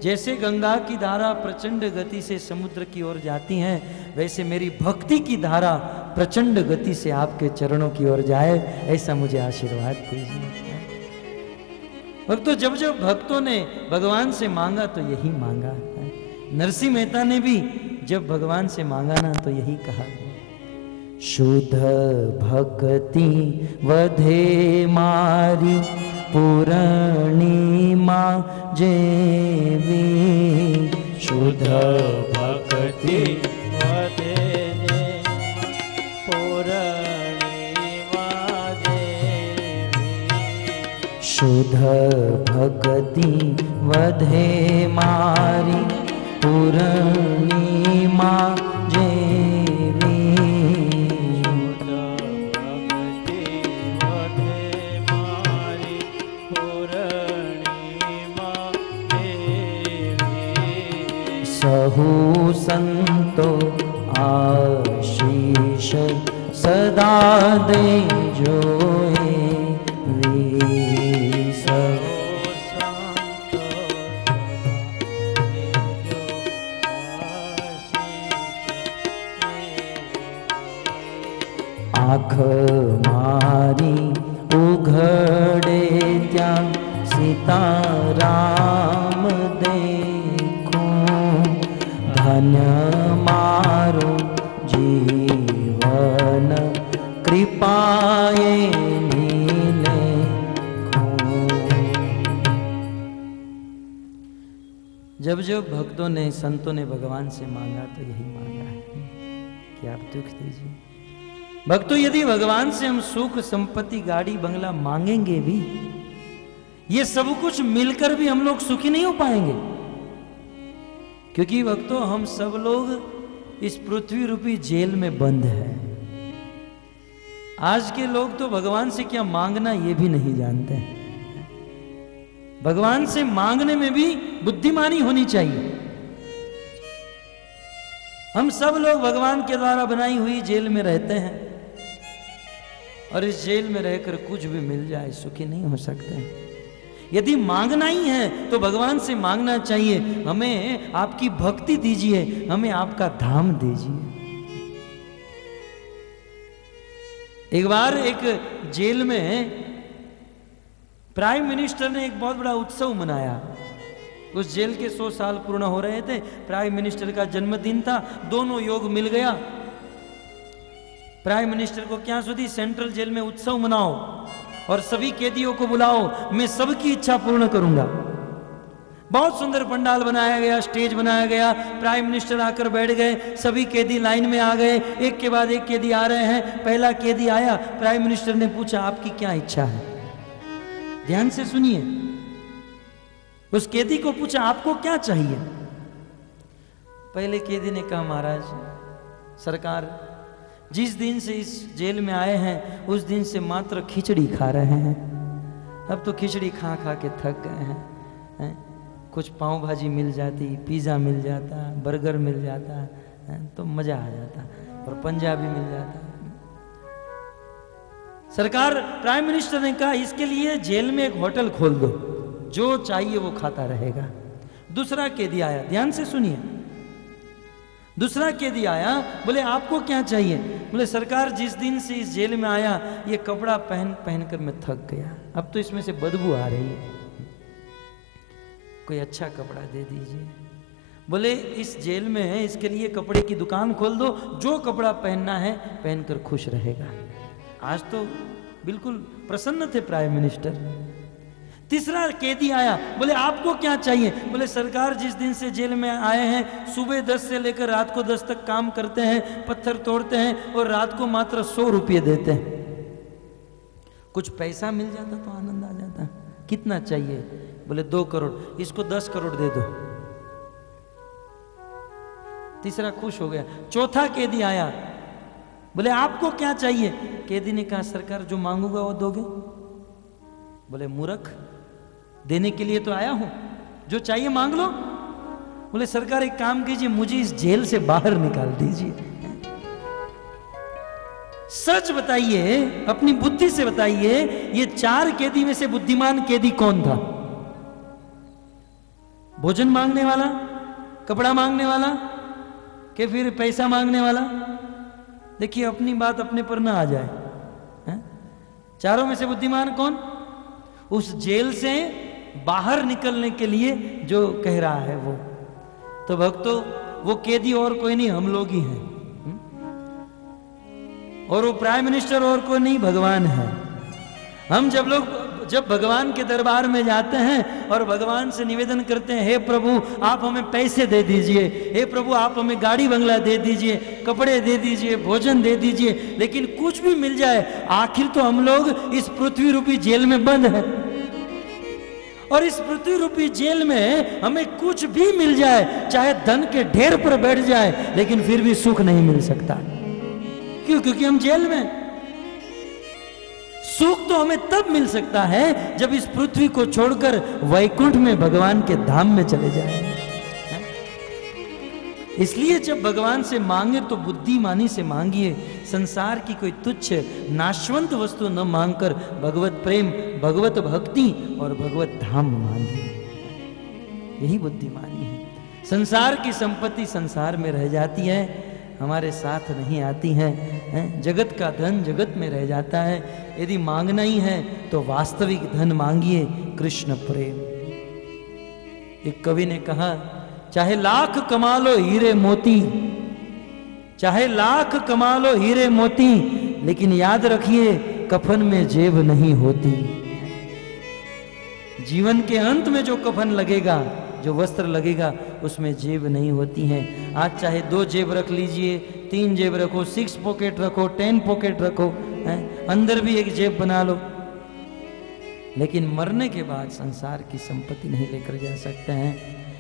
जैसे गंगा की धारा प्रचंड गति से समुद्र की ओर जाती है, वैसे मेरी भक्ति की धारा प्रचंड गति से आपके चरणों की ओर जाए, ऐसा मुझे आशीर्वाद दीजिए। भक्तों, जब जब भक्तों ने भगवान से मांगा तो यही मांगा है। नरसिंह मेहता ने भी जब भगवान से मांगा ना तो यही कहा, शुद्ध भक्ति वधे मारी पूर्णिमा जेवी। शुद्ध भक्ति वधे पूर्णिमा जेवी। शुद्ध भक्ति वधे मारी पूर्णिमा जेवी। शुद्ध भक्ति वधे मारी पूर्णिमा जेवी। दे जो आँख मारी उघड़े त्या सीताराम देखूं, धन्य मारो जीवन कृपाए नीले जब जब भक्तों ने संतों ने भगवान से मांगा तो यही मांगा है कि आप दुख दीजिए। भक्तों, यदि भगवान से हम सुख संपत्ति गाड़ी बंगला मांगेंगे भी, ये सब कुछ मिलकर भी हम लोग सुखी नहीं हो पाएंगे, क्योंकि भक्तों हम सब लोग इस पृथ्वी रूपी जेल में बंद है। आज के लोग तो भगवान से क्या मांगना ये भी नहीं जानते। भगवान से मांगने में भी बुद्धिमानी होनी चाहिए। हम सब लोग भगवान के द्वारा बनाई हुई जेल में रहते हैं और इस जेल में रहकर कुछ भी मिल जाए सुखी नहीं हो सकते। यदि मांगना ही है तो भगवान से मांगना चाहिए, हमें आपकी भक्ति दीजिए, हमें आपका धाम दीजिए। एक बार एक जेल में प्राइम मिनिस्टर ने एक बहुत बड़ा उत्सव मनाया। उस जेल के 100 साल पूर्ण हो रहे थे। प्राइम मिनिस्टर का जन्मदिन था, दोनों योग मिल गया। प्राइम मिनिस्टर को क्या सुधी, सेंट्रल जेल में उत्सव मनाओ और सभी कैदियों को बुलाओ, मैं सबकी इच्छा पूर्ण करूंगा। बहुत सुंदर पंडाल बनाया गया, स्टेज बनाया गया। प्राइम मिनिस्टर आकर बैठ गए, सभी कैदी लाइन में आ गए, एक के बाद एक कैदी आ रहे हैं। पहला कैदी आया, प्राइम मिनिस्टर ने पूछा आपकी क्या इच्छा है। ध्यान से सुनिए, उस कैदी को पूछा आपको क्या चाहिए। पहले कैदी ने कहा महाराज सरकार, जिस दिन से इस जेल में आए हैं उस दिन से मात्र खिचड़ी खा रहे हैं। अब तो खिचड़ी खा खा के थक गए हैं। कुछ पाव भाजी मिल जाती, पिज़्ज़ा मिल जाता, बर्गर मिल जाता है तो मज़ा आ जाता, और पंजाबी मिल जाता। सरकार, प्राइम मिनिस्टर ने कहा इसके लिए जेल में एक होटल खोल दो, जो चाहिए वो खाता रहेगा। दूसरा कैदी आया, ध्यान से सुनिए। दूसरा कैदी आया, बोले आपको क्या चाहिए। बोले सरकार, जिस दिन से इस जेल में आया ये कपड़ा पहन पहन कर मैं थक गया, अब तो इसमें से बदबू आ रही है, कोई अच्छा कपड़ा दे दीजिए। बोले इस जेल में है, इसके लिए कपड़े की दुकान खोल दो, जो कपड़ा पहनना है पहनकर खुश रहेगा। आज तो बिल्कुल प्रसन्न थे प्राइम मिनिस्टर। तीसरा कैदी आया, बोले आपको क्या चाहिए। बोले सरकार, जिस दिन से जेल में आए हैं सुबह 10 से लेकर रात को 10 तक काम करते हैं, पत्थर तोड़ते हैं और रात को मात्र 100 रुपये देते हैं। कुछ पैसा मिल जाता तो आनंद आ जाता। कितना चाहिए। बोले 2 करोड़, इसको 10 करोड़ दे दो। तीसरा खुश हो गया। चौथा कैदी आया, बोले आपको क्या चाहिए। कैदी ने कहा सरकार, जो मांगूंगा वो दोगे। बोले मूर्ख, देने के लिए तो आया हूं, जो चाहिए मांग लो। बोले सरकार एक काम कीजिए, मुझे इस जेल से बाहर निकाल दीजिए। सच बताइए, अपनी बुद्धि से बताइए, ये 4 कैदी में से बुद्धिमान कैदी कौन था। भोजन मांगने वाला, कपड़ा मांगने वाला, कि फिर पैसा मांगने वाला। देखिए अपनी बात अपने पर ना आ जाए। चारों में से बुद्धिमान कौन। उस जेल से बाहर निकलने के लिए जो कह रहा है वो। तो भक्तों, वो कैदी और कोई नहीं, हम लोग ही हैं। और वो प्राइम मिनिस्टर और कोई नहीं, भगवान है। हम जब भगवान के दरबार में जाते हैं और भगवान से निवेदन करते हैं, हे प्रभु आप हमें पैसे दे दीजिए, हे प्रभु आप हमें गाड़ी बंगला दे दीजिए, कपड़े दे दीजिए, भोजन दे दीजिए, लेकिन कुछ भी मिल जाए, आखिर तो हम लोग इस पृथ्वी रूपी जेल में बंद हैं। और इस पृथ्वी रूपी जेल में हमें कुछ भी मिल जाए, चाहे धन के ढेर पर बैठ जाए, लेकिन फिर भी सुख नहीं मिल सकता। क्यों? क्योंकि हम जेल में। सुख तो हमें तब मिल सकता है जब इस पृथ्वी को छोड़कर वैकुंठ में भगवान के धाम में चले जाएं। इसलिए जब भगवान से मांगे तो बुद्धिमानी से मांगिए। संसार की कोई तुच्छ नाशवंत वस्तु न मांगकर भगवत प्रेम, भगवत भक्ति और भगवत धाम मांगिए। यही बुद्धिमानी है। संसार की संपत्ति संसार में रह जाती है, हमारे साथ नहीं आती है। जगत का धन जगत में रह जाता है। यदि मांगना ही है तो वास्तविक धन मांगिए, कृष्ण प्रेम। एक कवि ने कहा, चाहे लाख कमा लो हीरे मोती, चाहे लाख कमा लो हीरे मोती, लेकिन याद रखिए कफन में जेब नहीं होती। जीवन के अंत में जो कफन लगेगा, जो वस्त्र लगेगा, उसमें जेब नहीं होती है। आज चाहे 2 जेब रख लीजिए, 3 जेब रखो, 6 पॉकेट रखो, 10 पॉकेट रखो, अंदर भी एक जेब बना लो, लेकिन मरने के बाद संसार की संपत्ति नहीं लेकर जा सकते हैं।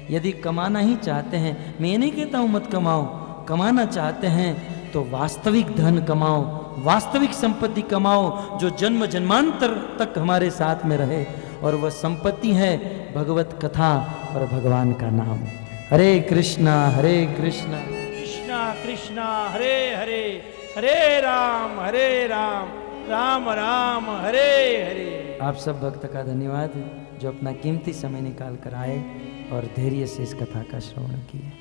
यदि कमाना ही चाहते हैं, मैं नहीं कहता हूं मत कमाओ, कमाना चाहते हैं तो वास्तविक धन कमाओ, वास्तविक संपत्ति कमाओ, जो जन्म जन्मांतर तक हमारे साथ में रहे। और वह संपत्ति है भगवत कथा और भगवान का नाम। हरे कृष्णा कृष्णा कृष्णा हरे हरे, हरे राम राम राम हरे हरे। आप सब भक्त का धन्यवाद जो अपना कीमती समय निकाल कर आए और धैर्य से इस कथा का श्रवण किया।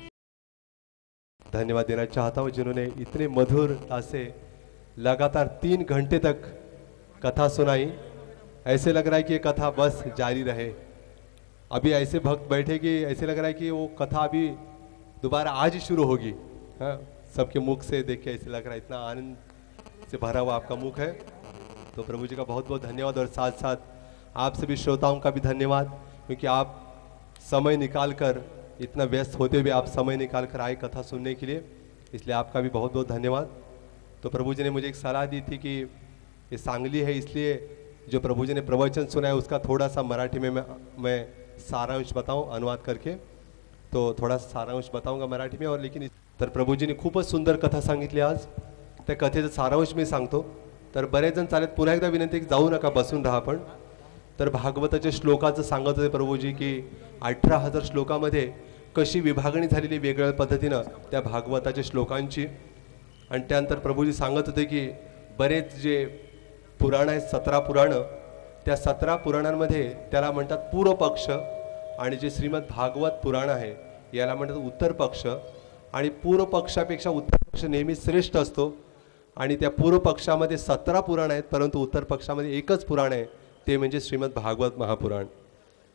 धन्यवाद देना चाहता हूँ जिन्होंने इतने मधुरता से लगातार 3 घंटे तक कथा सुनाई। ऐसे लग रहा है कि ये कथा बस जारी रहे। अभी ऐसे भक्त बैठे कि ऐसे लग रहा है कि वो कथा अभी दोबारा आज ही शुरू होगी। हाँ, सबके मुख से देख के ऐसे लग रहा है, इतना आनंद से भरा हुआ आपका मुख है। तो प्रभु जी का बहुत बहुत धन्यवाद, और साथ साथ आप सभी श्रोताओं का भी धन्यवाद, क्योंकि आप समय निकाल कर, इतना व्यस्त होते हुए आप समय निकाल कर आए कथा सुनने के लिए, इसलिए आपका भी बहुत बहुत धन्यवाद। तो प्रभु जी ने मुझे एक सलाह दी थी कि ये सांगली है, इसलिए जो प्रभु जी ने प्रवचन सुना है उसका थोड़ा सा मराठी में मैं सारांश बताऊं अनुवाद करके। तो थोड़ा सारांश बताऊंगा मराठी में, और लेकिन तर प्रभु जी ने खूपच सुंदर कथा सांगितली आज। त्या कथेचं सारांश मी सांगतो। तर बरेच जण चालत, पुन्हा एकदा विनंती की जाऊ नका, बसून राहा आपण। तर भागवताच्या श्लोकाचं सांगत होते प्रभूजी की 18,000 श्लोकामध्ये कशी विभागणी झालेली वेगळ्या पद्धतीनं त्या भागवताच्या श्लोकांची। आणि त्यानंतर प्रभूजी सांगत होते की बरेच जे पुराण आहेत, 17 पुराणं, त्या 17 पुराणांमध्ये त्याला म्हणतात पूर्व पक्ष, आणि जे श्रीमद भागवत पुराण आहे याला म्हणतात उत्तर पक्ष। आणि पूर्व पक्षापेक्षा उत्तर पक्ष नेहमी श्रेष्ठ असतो। आणि त्या पूर्व पक्षामध्ये 17 पुराण आहेत, परंतु उत्तर पक्षामध्ये एकच पुराण आहे, ते म्हणजे श्रीमद भागवत महापुराण।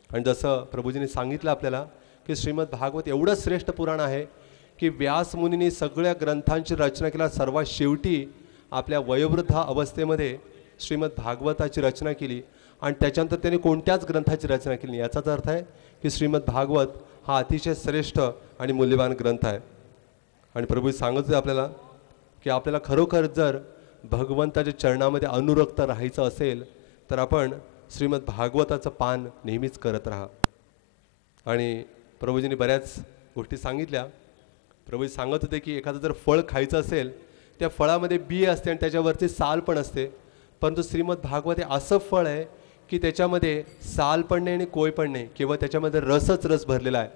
आणि जसं प्रभूजींनी सांगितलं आपल्याला की श्रीमद भागवत एवढं श्रेष्ठ पुराण आहे की व्यास मुनींनी सगळ्या ग्रंथांची रचना केल्या, सर्वात शेवटी आपल्या वयोवृद्ध अवस्थेमध्ये श्रीमद भागवताची रचना केली, आणि त्याच्यानंतर त्यांनी कोणत्याच ग्रंथाची रचना केली। याचाच अर्थ आहे की श्रीमद भागवत हा अतिशय श्रेष्ठ आणि मूल्यवान ग्रंथ आहे। आणि प्रभू सांगत होते आपल्याला की आपल्याला खरोखर जर भगवंताच्या चरणामध्ये अनुरक्त राहायचं असेल तर आपण श्रीमद भागवताचं पान नेहमीच करत राहा। आणि प्रभूजींनी बऱ्याच गोष्टी सांगितल्या। प्रभूजी सांगत होते की एखादं जर फळ खायचं असेल, त्या फळामध्ये बी असते आणि त्याच्यावरती साल पण असते, परंतु श्रीमद भागवत हे असं फळ आहे की त्याच्यामध्ये साल पण नाही आणि कोय पण नाही, केवळ त्याच्यामध्ये रसच रस भरलेला आहे।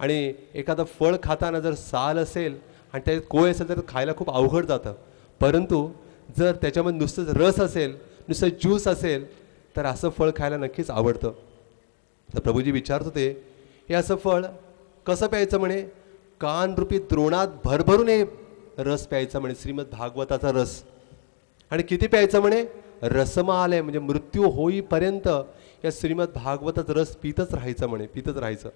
आणि एखादं फळ खाताना जर साल असेल आणि त्याच्यात कोय असेल तर खायला खूप अवघड जातं, परंतु जर त्याच्यामध्ये नुसतं रस असेल, नुसतं ज्यूस असेल, तर असं फळ खायला नक्कीच आवडतं। तर प्रभूजी विचारत होते हे असं फळ कसं प्यायचं म्हणे, कानरूपी द्रोणात भरभरून हे रस प्यायचा म्हणे, श्रीमद भागवताचा रस। आणि किती प्यायचं म्हणे, रसमाल आहे, म्हणजे मृत्यू होईपर्यंत या श्रीमद भागवताचा रस पितच राहायचं म्हणे, पितच राहायचं।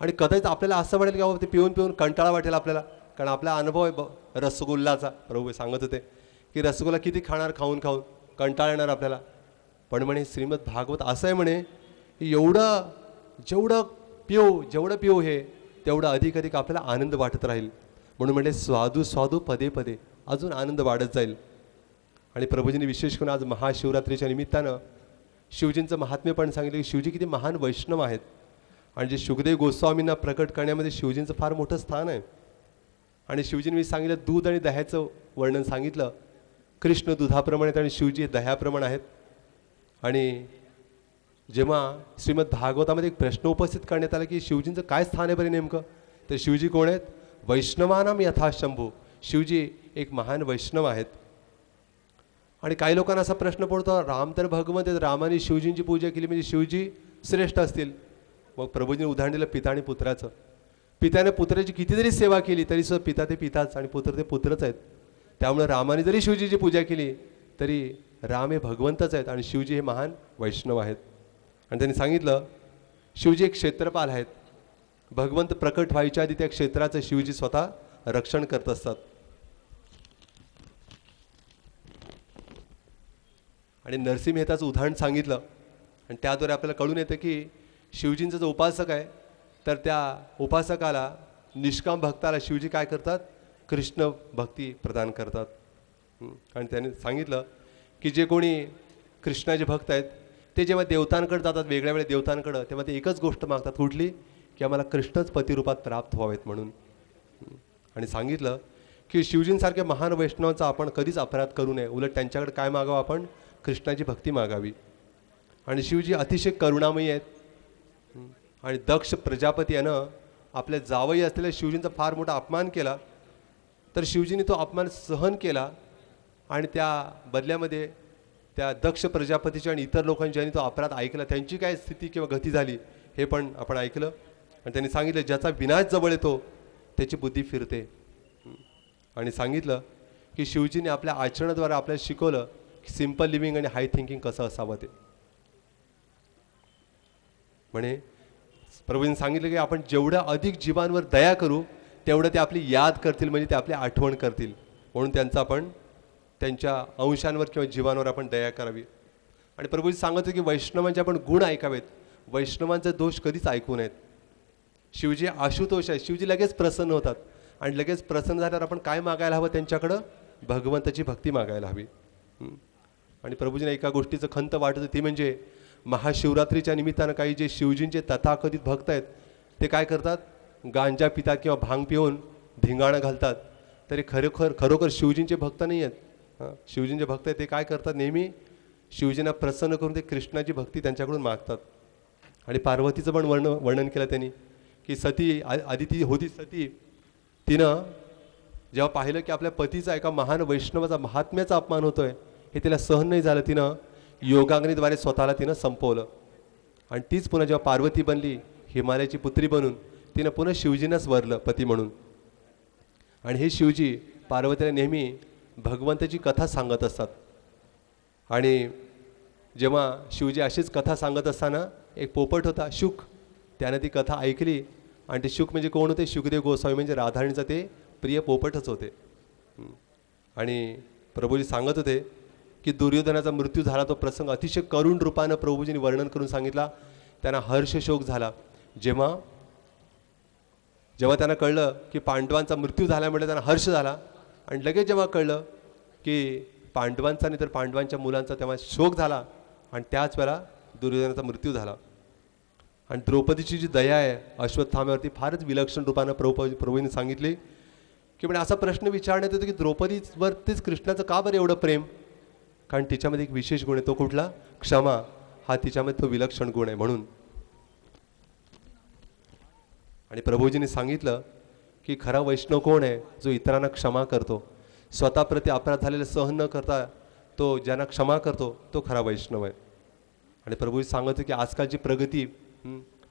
आणि कदाचित आपल्याला असं वाटेल की बाबा ते पिऊन पिऊन कंटाळा वाटेल आपल्याला, कारण आपला अनुभव आहे रसगुल्लाचा। प्रभू सांगत होते की रसगुल्ला किती खाणार, खाऊन खाऊन कंटाळा येणार आपल्याला, पण म्हणे श्रीमद भागवत असं आहे म्हणे एवढं जेवढं पिऊ हे तेवढं अधिक अधिक आपल्याला आनंद वाटत राहील। म्हणून म्हणजे स्वादू स्वादू पदे पदे, अजून आनंद वाढत जाईल। आणि प्रभूजींनी विशेष करून आज महाशिवरात्रीच्या निमित्तानं शिवजींचं महात्म्य पण सांगितलं की शिवजी किती महान वैष्णव आहेत, आणि जे शुकदेव गोस्वामींना प्रकट करण्यामध्ये शिवजींचं फार मोठं स्थान आहे। आणि शिवजींनी सांगितलं दूध आणि दह्याचं वर्णन सांगितलं, कृष्ण दुधाप्रमाणे आहेत आणि शिवजी दह्याप्रमाणे आहेत। आणि जेव्हा श्रीमद भागवतामध्ये एक प्रश्न उपस्थित करण्यात आला की शिवजींचं काय स्थान आहे बरे नेमकं, तर शिवजी कोण आहेत, वैष्णवानाम यथा शंभू, शिवजी एक महान वैष्णव आहेत. आणि काही लोकांना असा प्रश्न पडतो, राम तर भगवंत आहेत, रामाने शिवजींची पूजा केली म्हणजे शिवजी श्रेष्ठ असतील. मग प्रभूजीने उदाहरण दिलं पिता आणि पुत्राचं. पित्याने पुत्राची कितीतरी सेवा केली तरी सुद्धा पिता ते पिताच आणि पुत्र ते पुत्रच आहेत. त्यामुळे रामाने जरी शिवजीची पूजा केली तरी राम हे भगवंतच आहेत आणि शिवजी हे महान वैष्णव आहेत. आणि त्यांनी सांगितलं शिवजी एक क्षेत्रपाल आहेत. भगवंत प्रकट व्हायच्या आधी त्या क्षेत्राचं शिवजी स्वतः रक्षण करत असतात. आणि नरसिंह मेहताचं उदाहरण सांगितलं आणि त्याद्वारे आपल्याला कळून येतं की शिवजींचा जो उपासक आहे तर त्या उपासकाला, निष्काम भक्ताला शिवजी काय करतात, कृष्ण भक्ती प्रदान करतात. आणि त्याने सांगितलं की जे कोणी कृष्णाचे भक्त आहेत ते जेव्हा देवतांकडे जातात, वेगळ्या वेगळ्या देवतांकडं, तेव्हा ते एकच गोष्ट मागतात, कुठली, की आम्हाला कृष्णच पतिरूपात प्राप्त व्हावेत म्हणून. आणि सांगितलं की शिवजींसारख्या महान वैष्णवांचा आपण कधीच अपराध करू नये, उलट त्यांच्याकडे काय मागावं, आपण कृष्णाची भक्ती मागावी. आणि शिवजी अतिशय करुणामयी आहेत. आणि दक्ष प्रजापती यानं आपल्या जावई असलेल्या शिवजींचा फार मोठा अपमान केला, तर शिवजींनी तो अपमान सहन केला आणि त्या बदल्यामध्ये त्या दक्ष प्रजापतीच्या आणि इतर लोकांनी ज्यांनी तो अपराध ऐकला त्यांची काय स्थिती किंवा गती झाली हे पण आपण ऐकलं. आणि त्यांनी सांगितलं ज्याचा विनाश जवळ येतो त्याची बुद्धी फिरते. आणि सांगितलं की शिवजीने आपल्या आचरणाद्वारे आपल्याला शिकवलं की सिम्पल लिव्हिंग आणि हाय थिंकिंग कसं असावं ते. म्हणे प्रभूंनी सांगितलं की आपण जेवढ्या अधिक जीवांवर दया करू तेवढं ते आपली याद करतील, म्हणजे ते आपली आठवण करतील. म्हणून त्यांचा आपण त्यांच्या अंशांवर किंवा जीवांवर आपण दया करावी. आणि प्रभूजी सांगत की वैष्णवांचे आपण गुण ऐकावेत, वैष्णवांचे दोष कधीच ऐकू नयेत. शिवजी आशुतोष आहे, शिवजी लगेच प्रसन्न होतात आणि लगेच प्रसन्न झाल्यावर आपण काय मागायला हवं, त्यांच्याकडं भगवंताची भक्ती मागायला हवी. आणि प्रभूजीने एका गोष्टीचं खंत वाटत होती, ती म्हणजे महाशिवरात्रीच्या निमित्तानं काही जे शिवजींचे तथाकथित भक्त आहेत ते काय करतात, गांजा पितात किंवा भांग पिऊन धिंगाणं घालतात. तरी खरोखर शिवजींचे भक्त नाही आहेत. शिवजींचे भक्त आहेत ते काय करतात, नेहमी शिवजींना प्रसन्न करून ते कृष्णाची भक्ती त्यांच्याकडून मागतात. आणि पार्वतीचं पण वर्णन केलं त्यांनी की सती, आदिती होती सती, तिनं जेव्हा पाहिलं की आपल्या पतीचा एका महान वैष्णवाचा महात्म्याचा अपमान होतोय हे तिला सहन नाही झालं, तिनं योगाग्नीद्वारे स्वतःला तिनं संपवलं. आणि तीच पुन्हा जेव्हा पार्वती बनली, हिमालयाची पुत्री बनून, तिनं पुन्हा शिवजींनाच वरलं पती म्हणून. आणि हे शिवजी पार्वतीला नेहमी भगवंताची कथा सांगत असतात. आणि जेव्हा शिवजी अशीच कथा सांगत असताना एक पोपट होता शुक, त्यानं ती कथा ऐकली. आणि ते शुक म्हणजे कोण होते, शुकदेव गोस्वामी म्हणजे राधारणीचा ते प्रिय पोपटच होते. आणि प्रभूजी सांगत होते की दुर्योधनाचा मृत्यू झाला, तो प्रसंग अतिशय करुण रूपानं प्रभूजींनी वर्णन करून सांगितला. त्यांना हर्ष शोक झाला जेव्हा त्यांना कळलं की पांडवांचा मृत्यू झाल्यामुळे त्यांना हर्ष झाला. आणि लगेच जेव्हा कळलं की पांडवांचा नाही तर पांडवांच्या मुलांचा, तेव्हा शोक झाला. आणि त्याच वेळेला दुर्योधनाचा मृत्यू झाला. आणि द्रौपदीची जी दया आहे अश्वत्थाम्यावरती फारच विलक्षण रूपानं प्रभूंनी सांगितली की म्हणजे असा प्रश्न विचारण्यात येतो की द्रौपदीवरतीच कृष्णाचं का बरं एवढं प्रेम, कारण तिच्यामध्ये एक विशेष गुण आहे, तो कुठला, क्षमा, हा तिच्यामध्ये तो विलक्षण गुण आहे म्हणून. आणि प्रभूजींनी सांगितलं की खरा वैष्णव कोण आहे, जो इतरांना क्षमा करतो, स्वतःप्रती अपराध झालेले सहन न करता तो ज्यांना क्षमा करतो तो खरा वैष्णव आहे. आणि प्रभूजी सांगत होते की आजकालची प्रगती,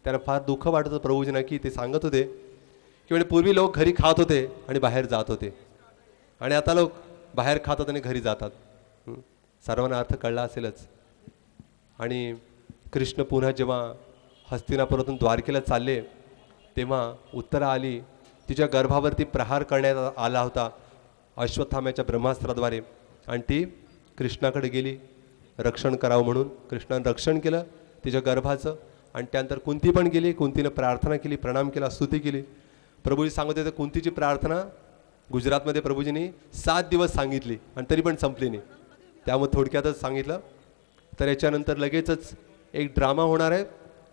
त्यांना फार दुःख वाटत होतं प्रभूजींना, की ते सांगत होते की म्हणजे पूर्वी लोक घरी खात होते आणि बाहेर जात होते आणि आता लोक बाहेर खातात आणि घरी जातात. सर्वांना अर्थ कळला असेलच. आणि कृष्ण पुन्हा जेव्हा हस्तिनापुरातून द्वारकेला चालले तेव्हा उत्तरा आली, तिच्या गर्भावरती प्रहार करण्यात आला होता अश्वत्थाम्याच्या ब्रह्मास्त्राद्वारे. आणि ती कृष्णाकडे गेली रक्षण करावं म्हणून. कृष्णाने रक्षण केलं तिच्या गर्भाचं. आणि त्यानंतर कुंती पण गेली, कुंतीनं प्रार्थना केली, प्रणाम केला, स्तुती केली. प्रभूजी सांगत होते कुंतीची प्रार्थना गुजरातमध्ये प्रभूजींनी 7 दिवस सांगितली आणि तरी पण संपली नाही. त्यामुळे थोडक्यातच सांगितलं. तर याच्यानंतर लगेचच एक ड्रामा होणार है,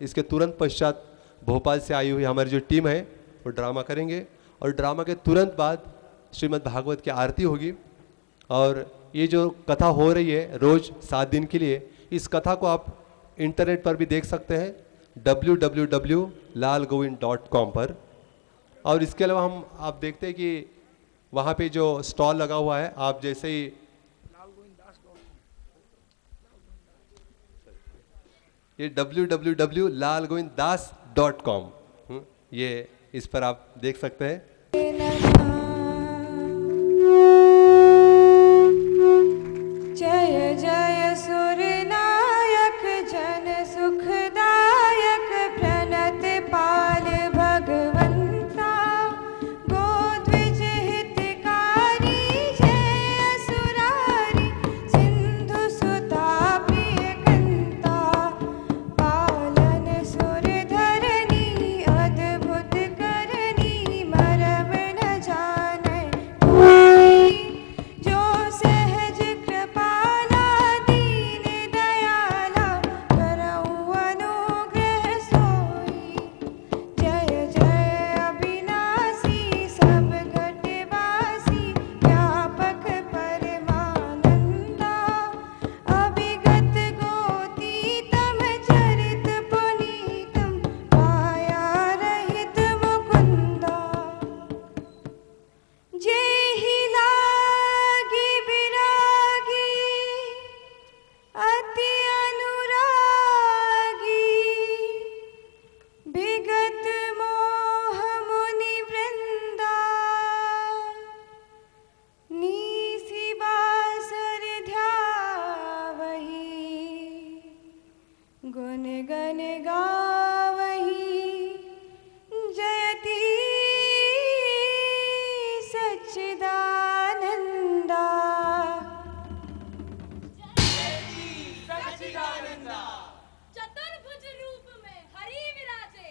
इसके तुरंत पश्चात भोपाल से आई हुई हमारी जो टीम है वो ड्रामा करेंगे और ड्रामा के तुरंत बाद श्रीमद् भागवत की आरती होगी. और ये जो कथा हो रही है रोज़ 7 दिन के लिए, इस कथा को आप इंटरनेट पर भी देख सकते हैं www.lalgovind.com पर. और इसके अलावा हम आप देखते हैं कि वहाँ पे जो स्टॉल लगा हुआ है, आप जैसे ही ये www.lalgovindas.com ये इस पर आप देख सकते हैं। जय जय सुरनायक जन सुखदायक प्रणत पाल भगवंता गोद्विज हितकारी जय असुरारी सिंधु सुता प्रिय कंता पालन सुर धरनी अद्भुत करनी मरम न जाने कोई जो सहज कृपाला दीन दयाला करऊं अनुग्रह सोई जय जय अविनाशी सब घटवासी व्यापक परमानंदा अभिगत गोतीतम चरित पुनीतम माया रहित मुकुंदा जेहि लागी विरागी अति अनुरागी विगत मोह मुनि वृंदा नीसी बासर ध्यावही गुण गण गावही जयति सच्चिदानंदा चतुर्भुज रूप में हरि विराजे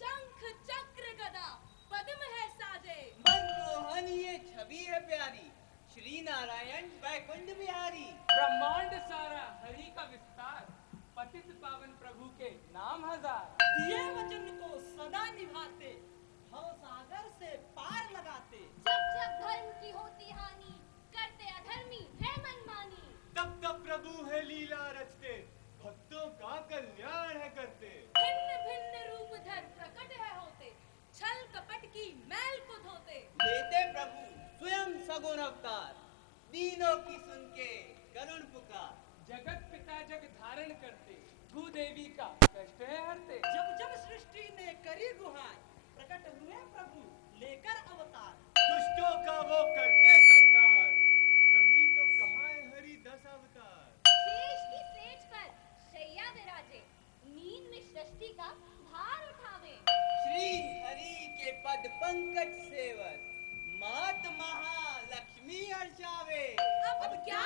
शंख चक्र गदा पद्म है साजे मनमोहन ये छवि है प्यारी श्री नारायण वैकुंठ बिहारी ब्रह्मांड सारा हरि का विस्तार पतित पावन प्रभु के नाम हजार दिए वचन को सदा निभाते भव सागर से पार लगाते जब जब धर्म की होती हानि करते अधर्मी है मनमानी तब तब प्रभु है लीला रचते भक्तों का कल्याण है करते भिन्न भिन्न रूप धर प्रकट है होते छल कपट की मैल को धोते लेते प्रभु स्वयं सगुण अवतार दीनों की सुन के करुण पुकार जगत पिता जग धारण करते भूदेवी का कष्ट है हरते जब जब सृष्टि ने करी गुहार प्रकट हुए प्रभु लेकर अवतार दुष्टों का वो करते संहार तभी तो कहा है हरि 10 अवतार शेष की सेज पर शैया विराजे नींद में सृष्टि का भार उठावे श्री हरि के पद पंकज सेवक मात महालक्ष्मी अर्चावे अब क्या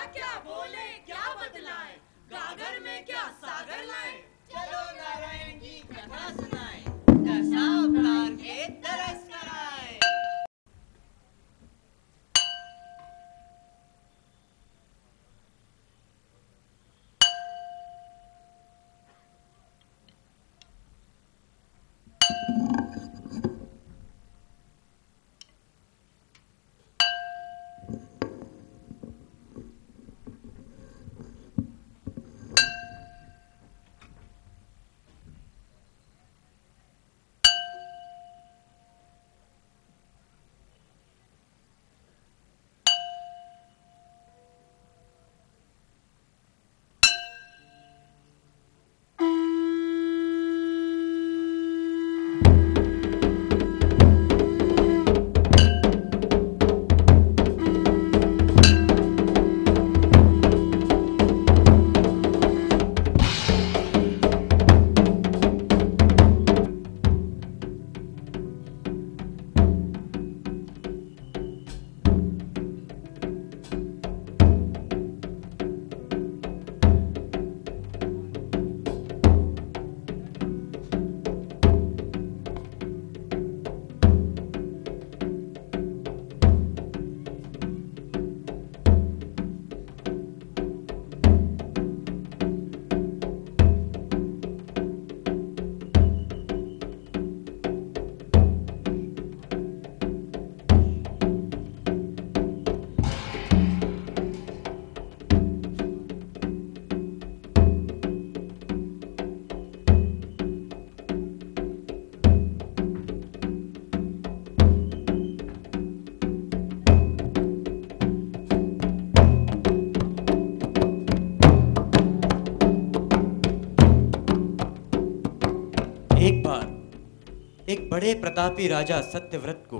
एक बड़े प्रतापी राजा सत्यव्रत को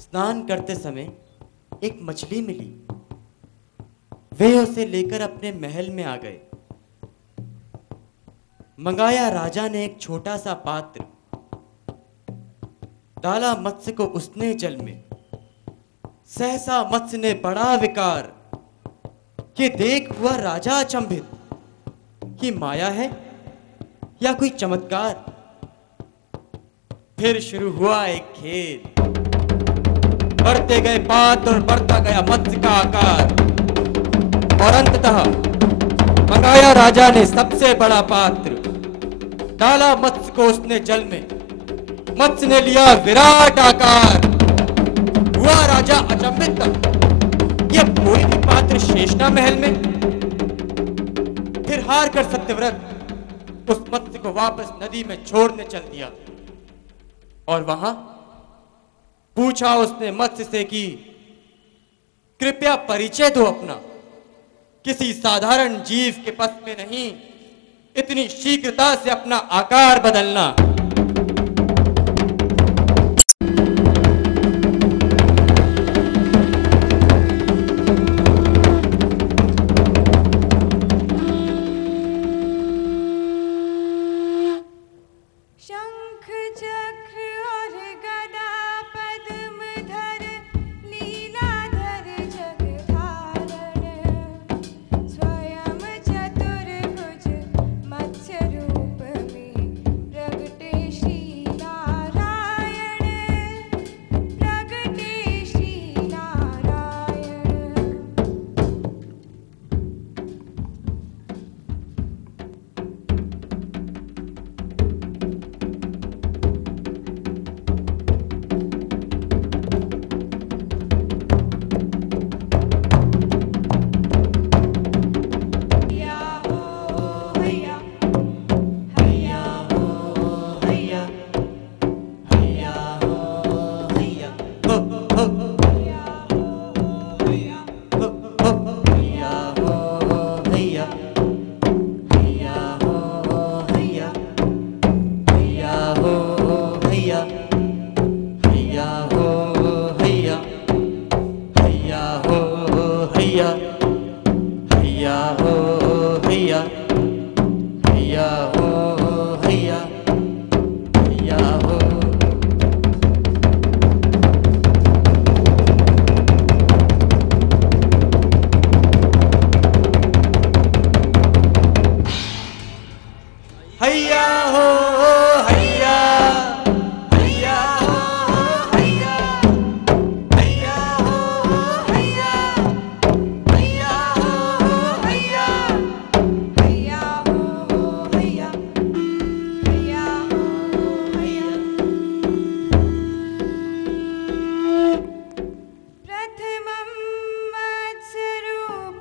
स्नान करते समय एक मछली मिली। वे उसे लेकर अपने महल में आ गए। मंगाया राजा ने एक छोटा सा पात्र, डाला मत्स्य को उसने जल में। सहसा मत्स्य ने बड़ा विकार, ये देख हुआ राजा अचंभित, कि माया है या कोई चमत्कार। फिर शुरू हुआ एक खेल, बढ़ते गए पात्र और बढ़ता गया मत्स्य का आकार, और अंततः मंगाया राजा ने सबसे बड़ा पात्र, डाला मत्स्य को उसने जल में। मत्स्य ने लिया विराट आकार। हुआ राजा अचंभित तक, ये कोई भी पात्र शेष ना महल में। फिर हार कर सत्यव्रत उस मत्स्य को वापस नदी में छोड़ने चल दिया। और वहां पूछा उसने मत्स्य से कि कृपया परिचय दो अपना, किसी साधारण जीव के बस में नहीं इतनी शीघ्रता से अपना आकार बदलना। शंख चक्र और गदा पद्म धर लीलाधर जगधारण, स्वयं चतुर्भुज मत्स्य रूप में प्रगटे श्री नारायण, प्रगटे श्री नारायण। हैया हो हैया, हैया हो हैया, हैया हो हैया, हो, हो, हैया हो हैया, हो, हो, हैया हो हैया, हैया हो हैया, हैया हो हैया, हैया हो हैया, हैया हो हैया, हैया हो हैया, हैया हो हैया, हैया हो। हैया हो हैया, हैया हो हैया, हैया हो हैया, हैया हो हैया, हैया हो हैया, हैया हो हैया। प्रथमं मत्स्यरूप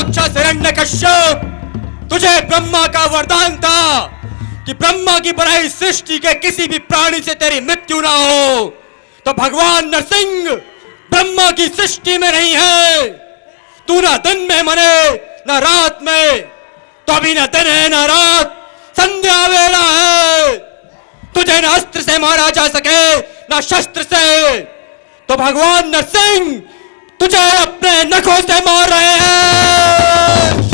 राक्षस हिरण्यकश्यप, तुझे ब्रह्मा का वरदान था कि ब्रह्मा की बनाई सृष्टि के किसी भी प्राणी से तेरी मृत्यु ना हो। तो भगवान नरसिंह ब्रह्मा की सृष्टि में नहीं है। तू ना दिन में मरे ना रात में, तो अभी ना दिन है ना रात, संध्या वेला है। तुझे ना अस्त्र से मारा जा सके ना शस्त्र से, तो भगवान नरसिंह तुझे अपने नखों से मार रहे हैं।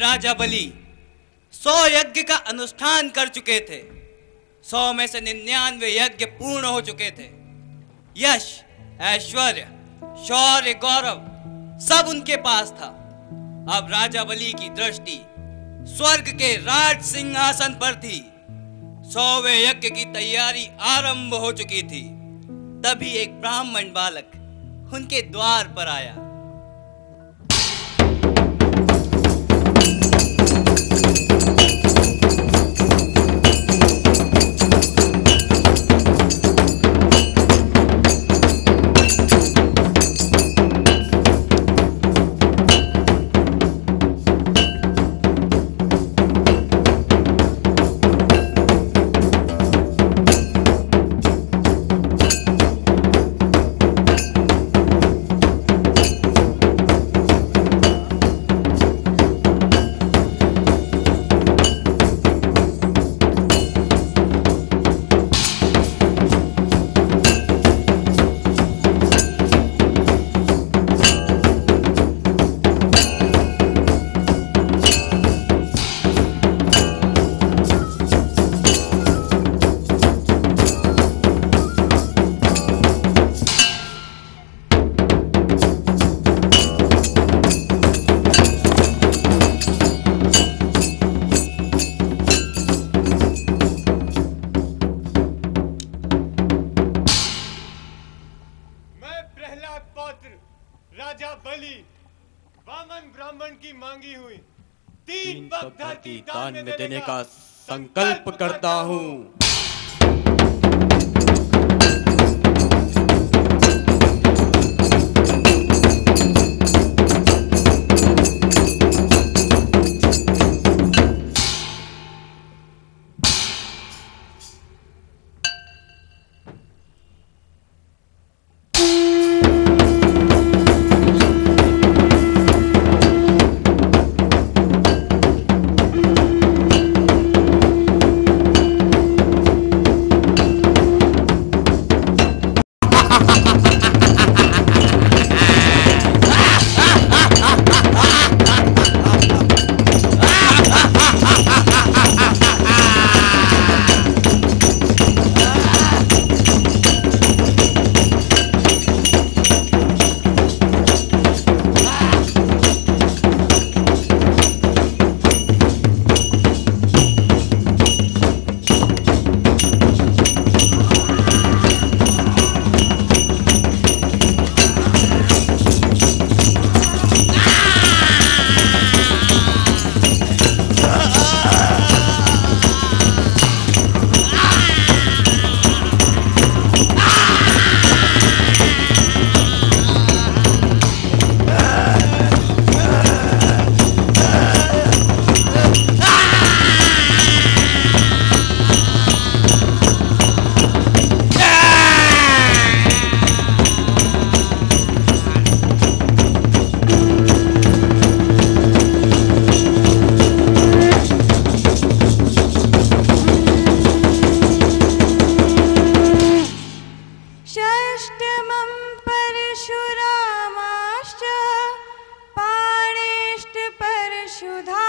राजा बलि 100 यज्ञ का अनुष्ठान कर चुके थे। 100 में से 99 यज्ञ पूर्ण हो चुके थे। यश, ऐश्वर्य, शौर्य, गौरव सब उनके पास था। अब राजा बलि की दृष्टि स्वर्ग के राज सिंहासन पर थी। 100वें यज्ञ की तैयारी आरंभ हो चुकी थी। तभी एक ब्राह्मण बालक उनके द्वार पर आया। राजा बलि वामन ब्राह्मण की मांगी हुई 3 पग धरती दान में देने का संकल्प करता हूँ। षष्ठमं परशुरामाश्च पाणेष्ट परशुधारणम्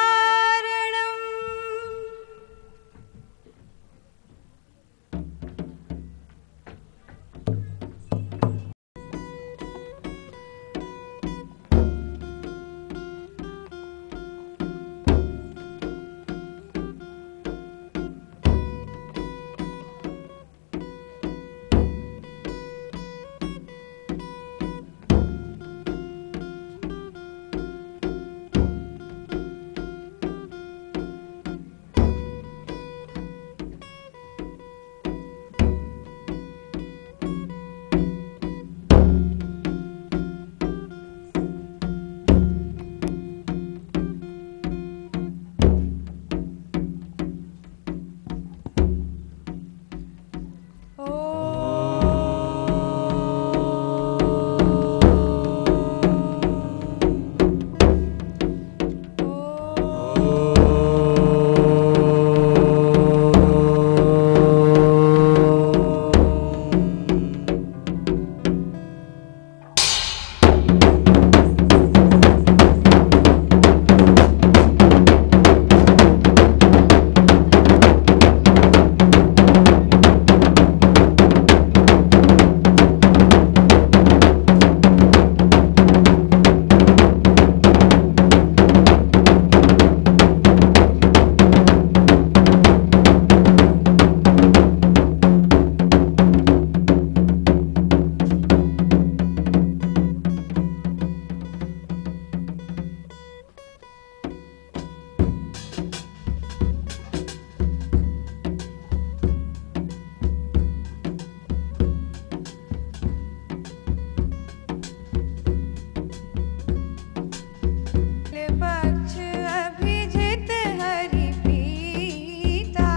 पक्ष अभिजित हरि पीता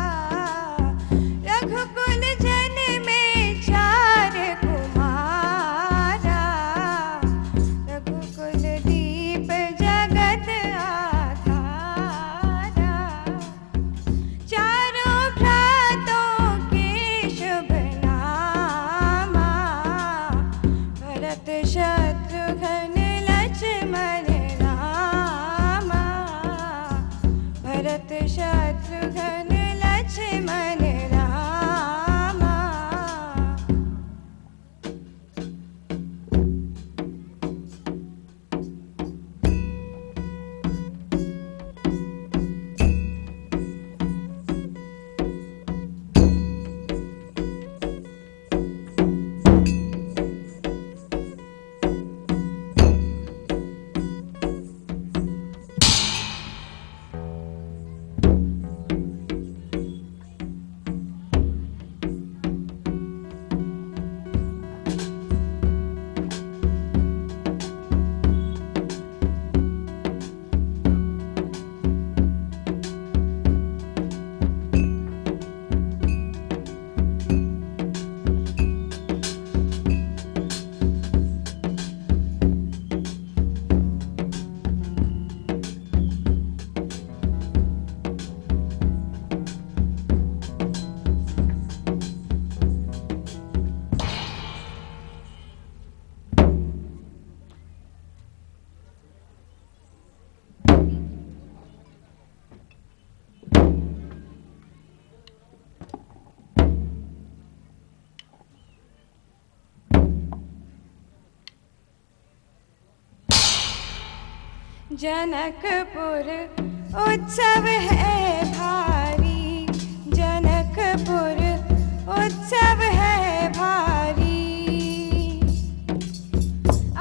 रघुकुल जन में 4 कुमारा रघुकुल दीप जगत आधारा चारों भ्रातों के शुभ नामा भरत शत्रुघ्न लक्ष्मण भरत शत्रुघ्न लक्ष्मण रामा जनकपुर उत्सव है भारी, जनकपुर उत्सव है भारी।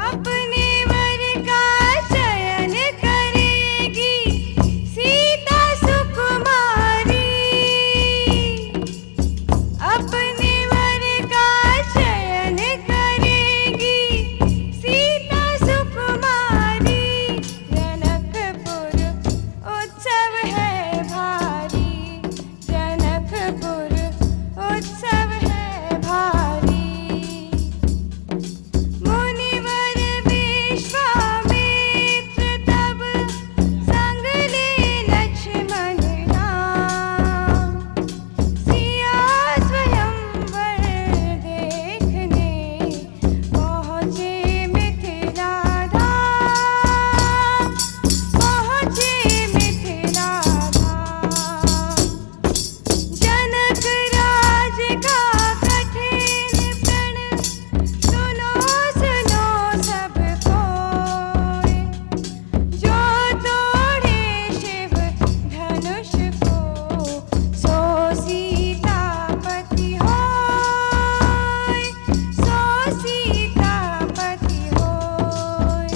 अपने वर का चयन करेगी सीता सुकुमारी, अपने वर का चयन करेगी सीता सुकुमारी। जनकपुर उत्सव है भारी, जनकपुर उत्सव है भारी। मुनिवर विश्वामित्र तब संग ले लक्ष्मण राम, सिया स्वयंवर देखने पहुँचे मिथिला धाम, पहुँचे मिथिला धाम। जनक राज का कठिन प्रण सुनो सुनो सब कोय, जो तोड़े शिव धनुष को सो सीतापति होय, सो सीतापति होय।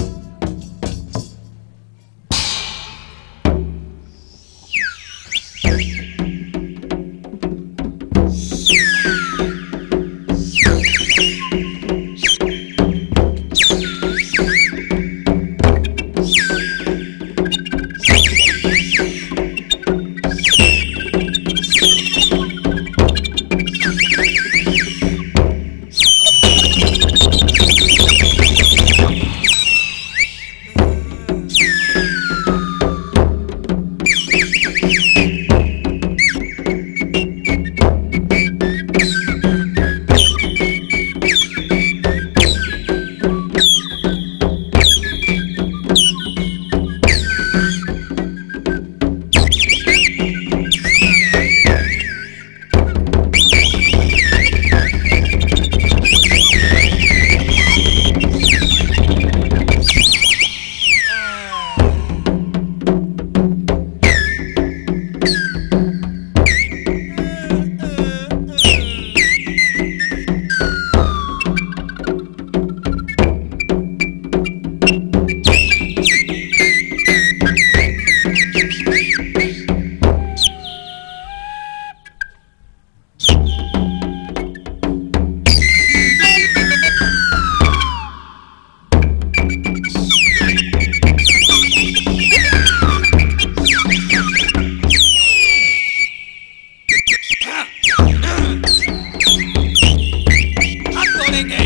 अब तोड़ेंगे।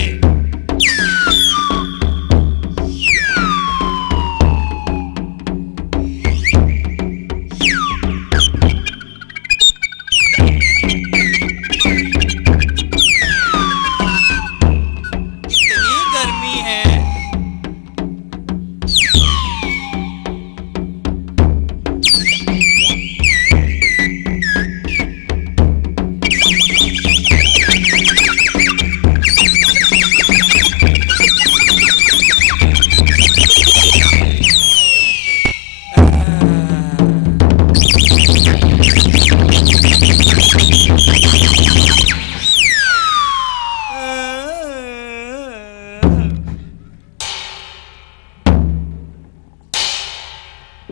इतनी गर्मी है।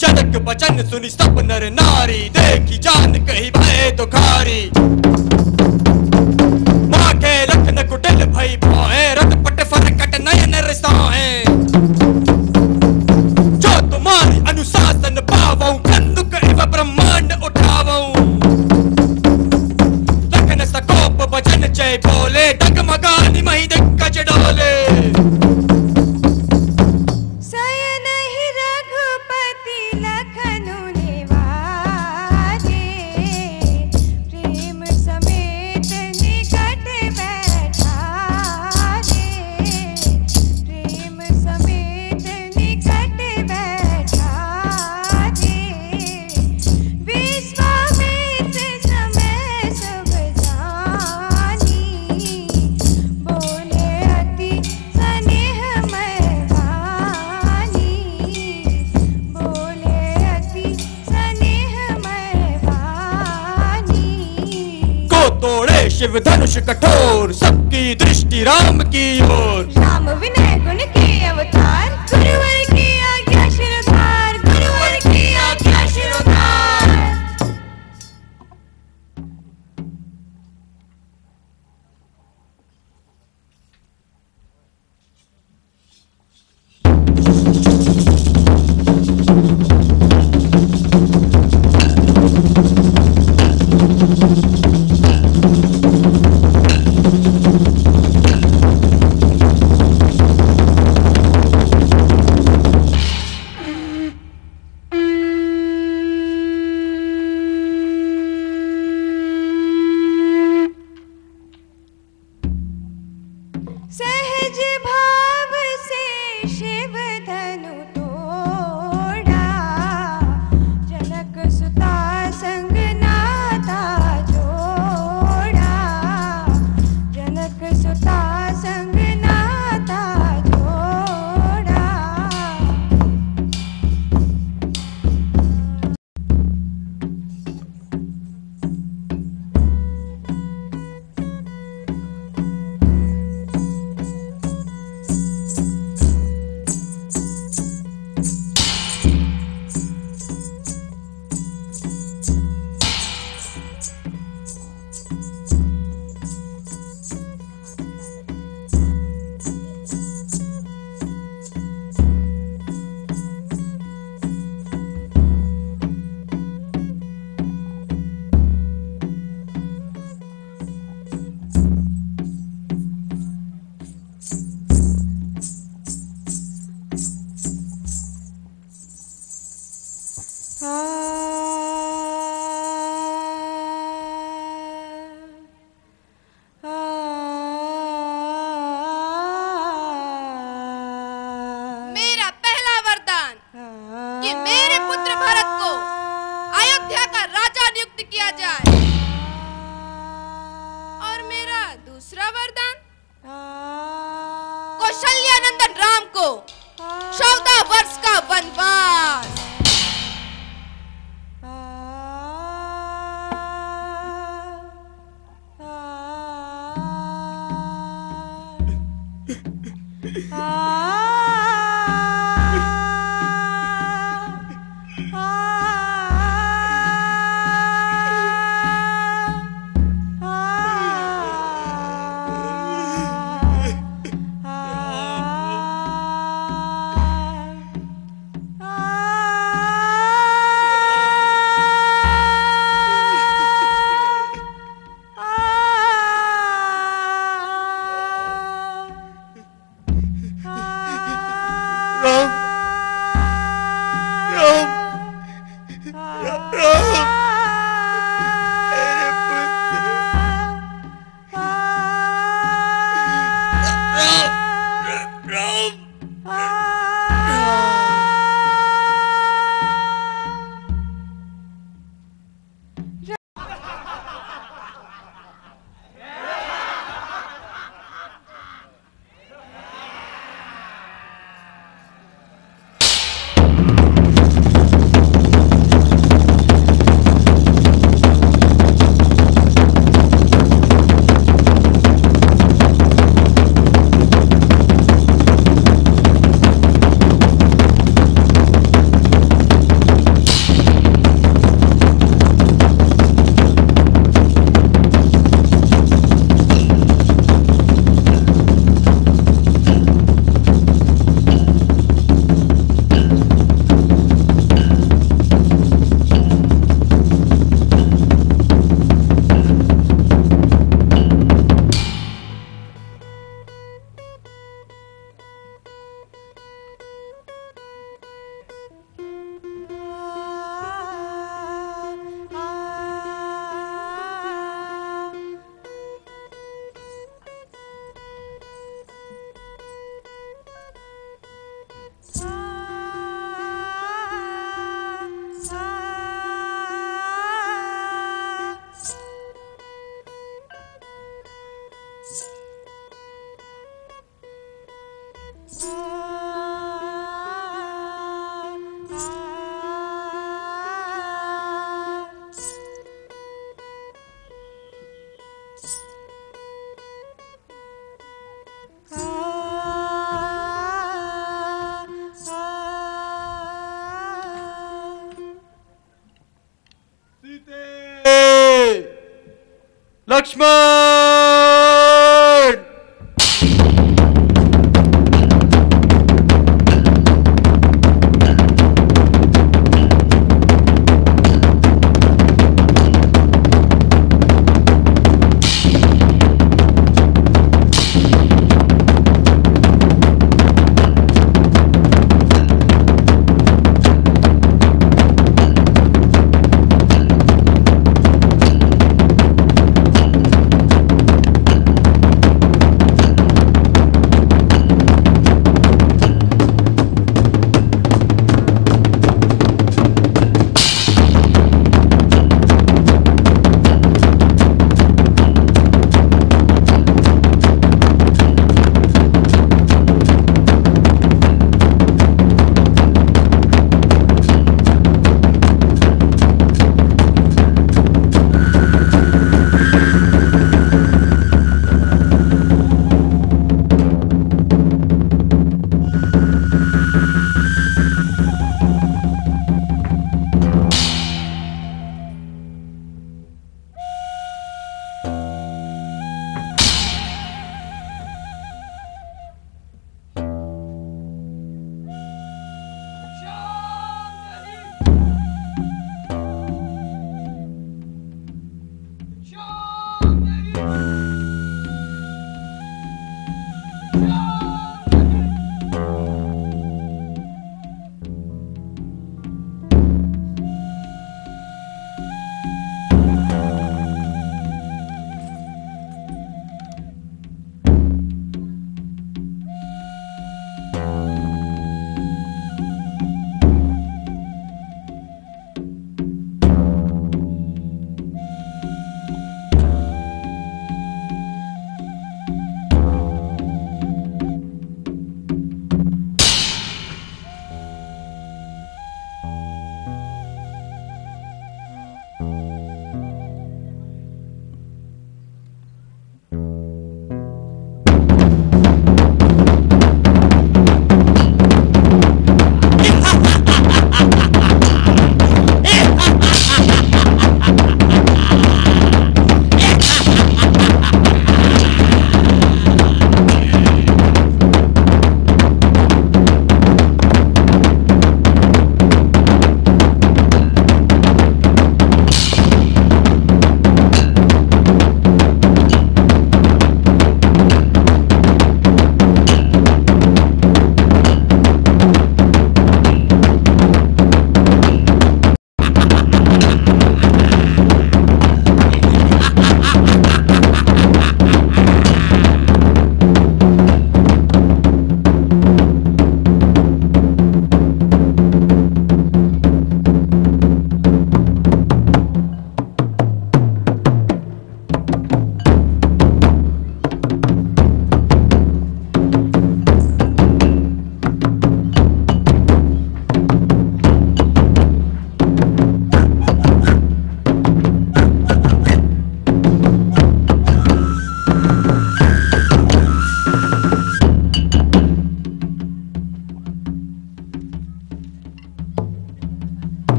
जनक बचन सुनी सब नर नारी, देखी जान कही भय दुखारी। माँ के लखन कुटिल भई भोए, रत पट फरकट नयन रिसाए। जो तुम्हारी अनुशासन पावऊं, कंदुक इव ब्रह्मांड उठावऊं। लखन सकोप बचन जय बोले, डगमगानी मही दिग्गज डोले। सयन ही रघुपति लखनु निवाजे, प्रेम समेत निकट बैठाजे, प्रेम शिव धनुष कठोर, सबकी दृष्टि राम की ओर। राम विनय गुण के अवतार, गुरुवर की आज्ञा शिरोधार, गुरुवर की आज्ञा शिरोधार। सहज भाव से शिव धनु तोड़ा, जनक सुता संग नाता जोड़ा, जनक सुता संग नाता जोड़ा। मेरा पहला वरदान कि मेरे पुत्र भरत को अयोध्या का राजा नियुक्त किया जाए, और मेरा दूसरा वरदान कौशल्या नंदन राम को 14 वर्ष का वनवास। लक्ष्मण।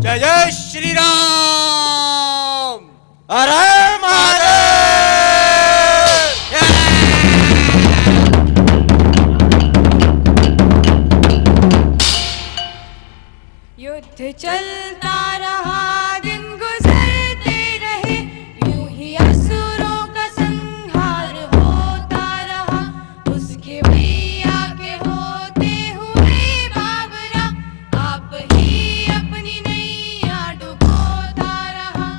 जय जय श्री राम। अरे युद्ध चलता रहा, दिन गुजरते रहे, यूं ही असुरों का संहार होता रहा। उसके भैया के होते हुए बाबरा, आप ही अपनी नैया डुबोता रहा।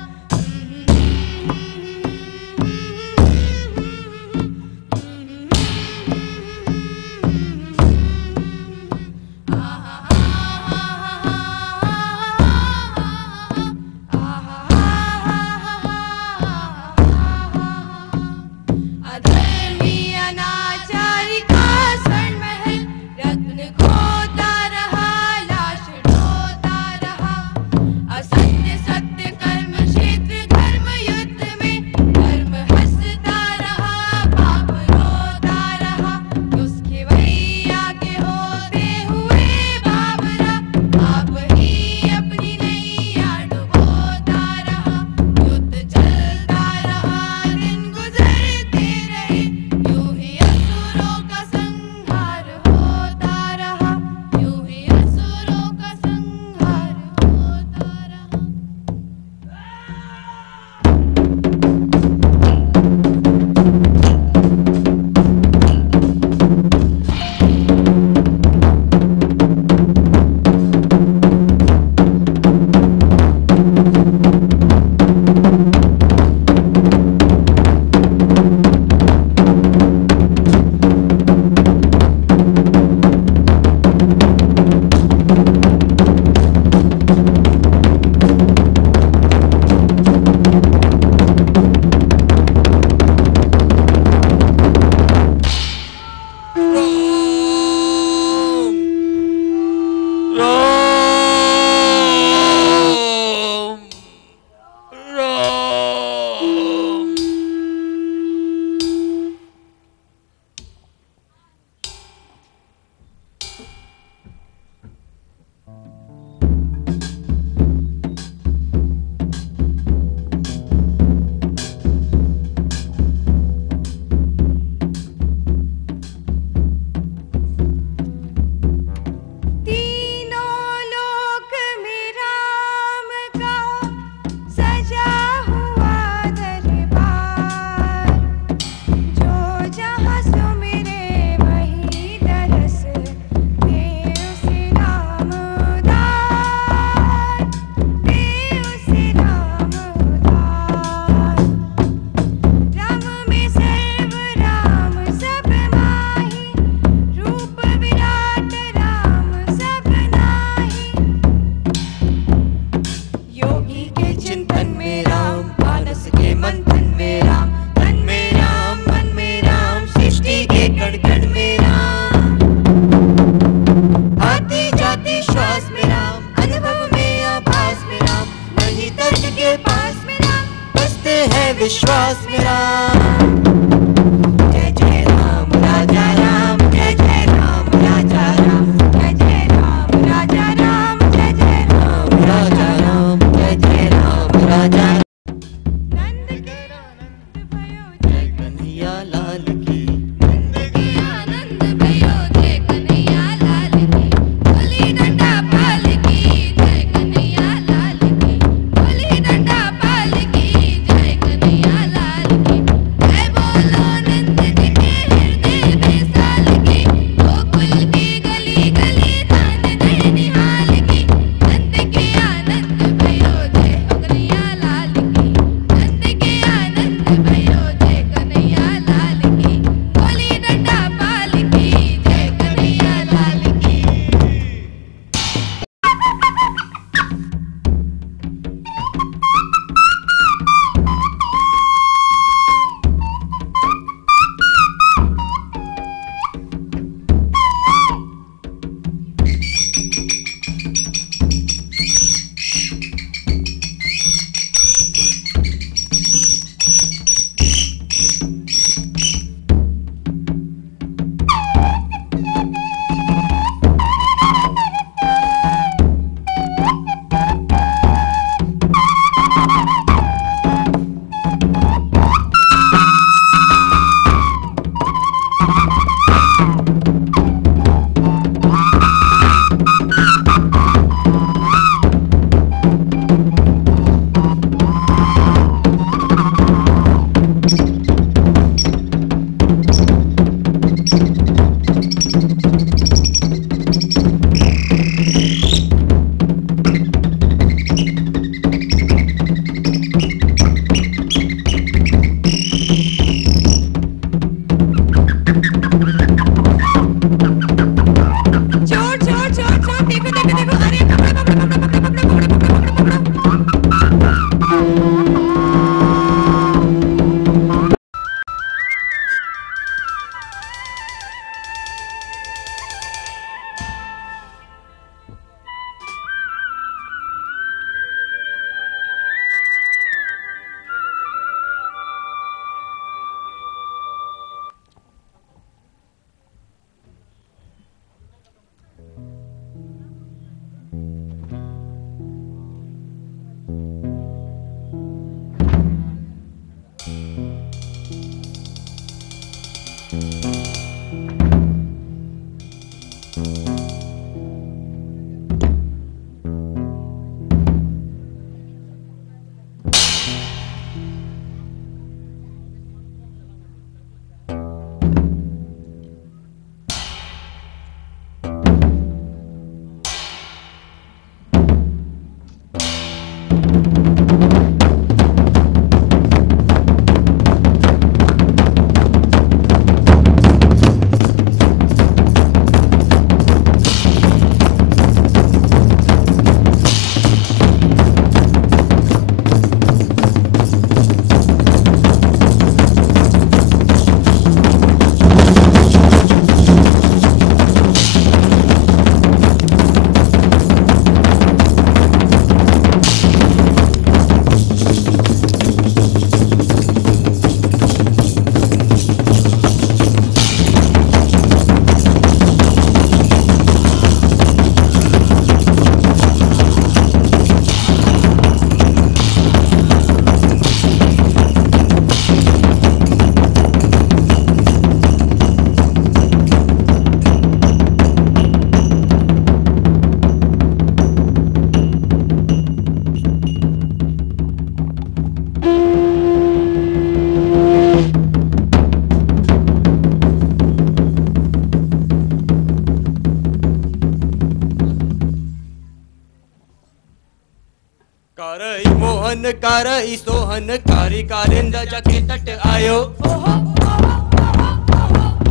मोहन कार सोहन कारी कारिंद जाके तट आयो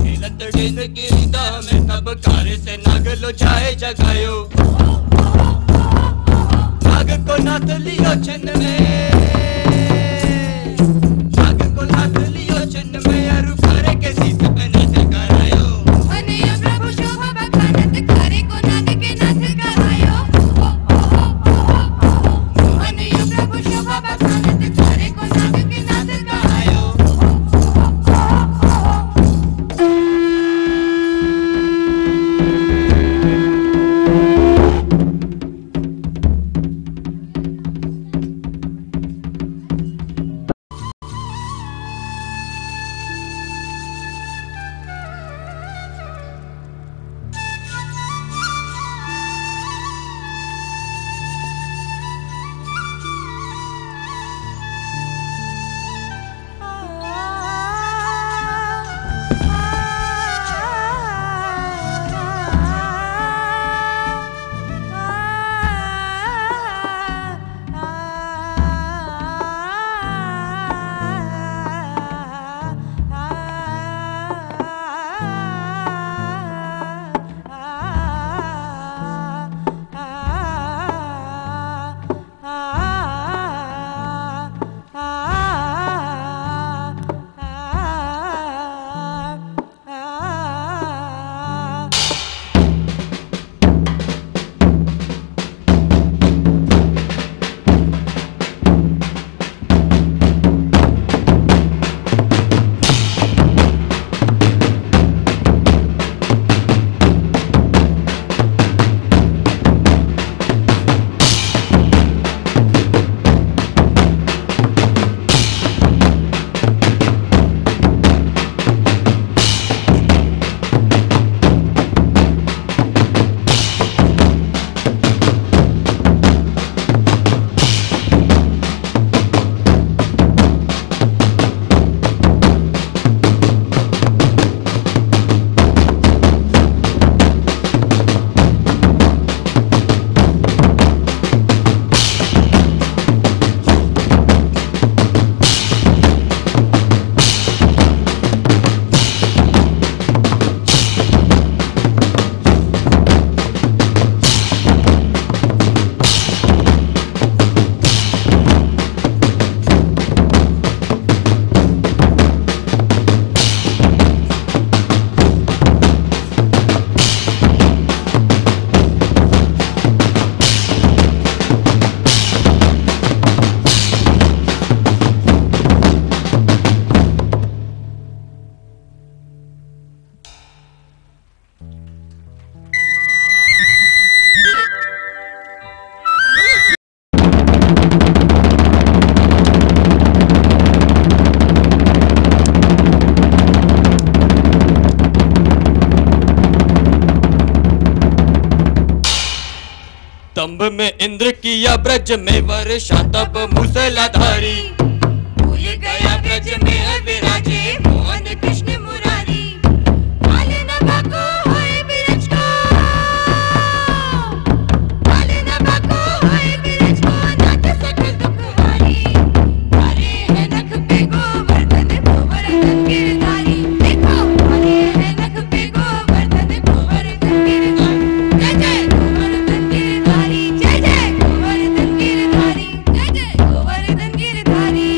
खेलत डेन की रीता में तब कार से नाग लो छाए जगायो नाग को नाथ लियो छन में नाग को नाथ लियो छन में अरु कार के सीत पे नाथ करायो अनय प्रभु शोभा बखानत करे को नाग के नाथ करायो अनय प्रभु शोभा बखानत करे को नाग के नाथ करायो स्तंभ में इंद्र किया ब्रज में वर्षा तब मूसलाधारी भूल गया ब्रज में विराजे मोहन कृष्ण मुरारी काल न बाको होए बिरज को काल न बाको होए बिरज को नाथ सकल दुख हारी हरे है नख पे गोवर्धन गोवर्धन गिरधारी देखो हरे है नख पे गोवर्धन गोवर्धन गिरधारी जय जय गोवर्धन गिरधारी जय जय गोवर्धन गिरधारी जय जय गोवर्धन गिरधारी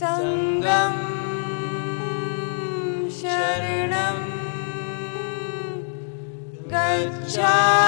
संगम शरणं शरणं गच्छामि।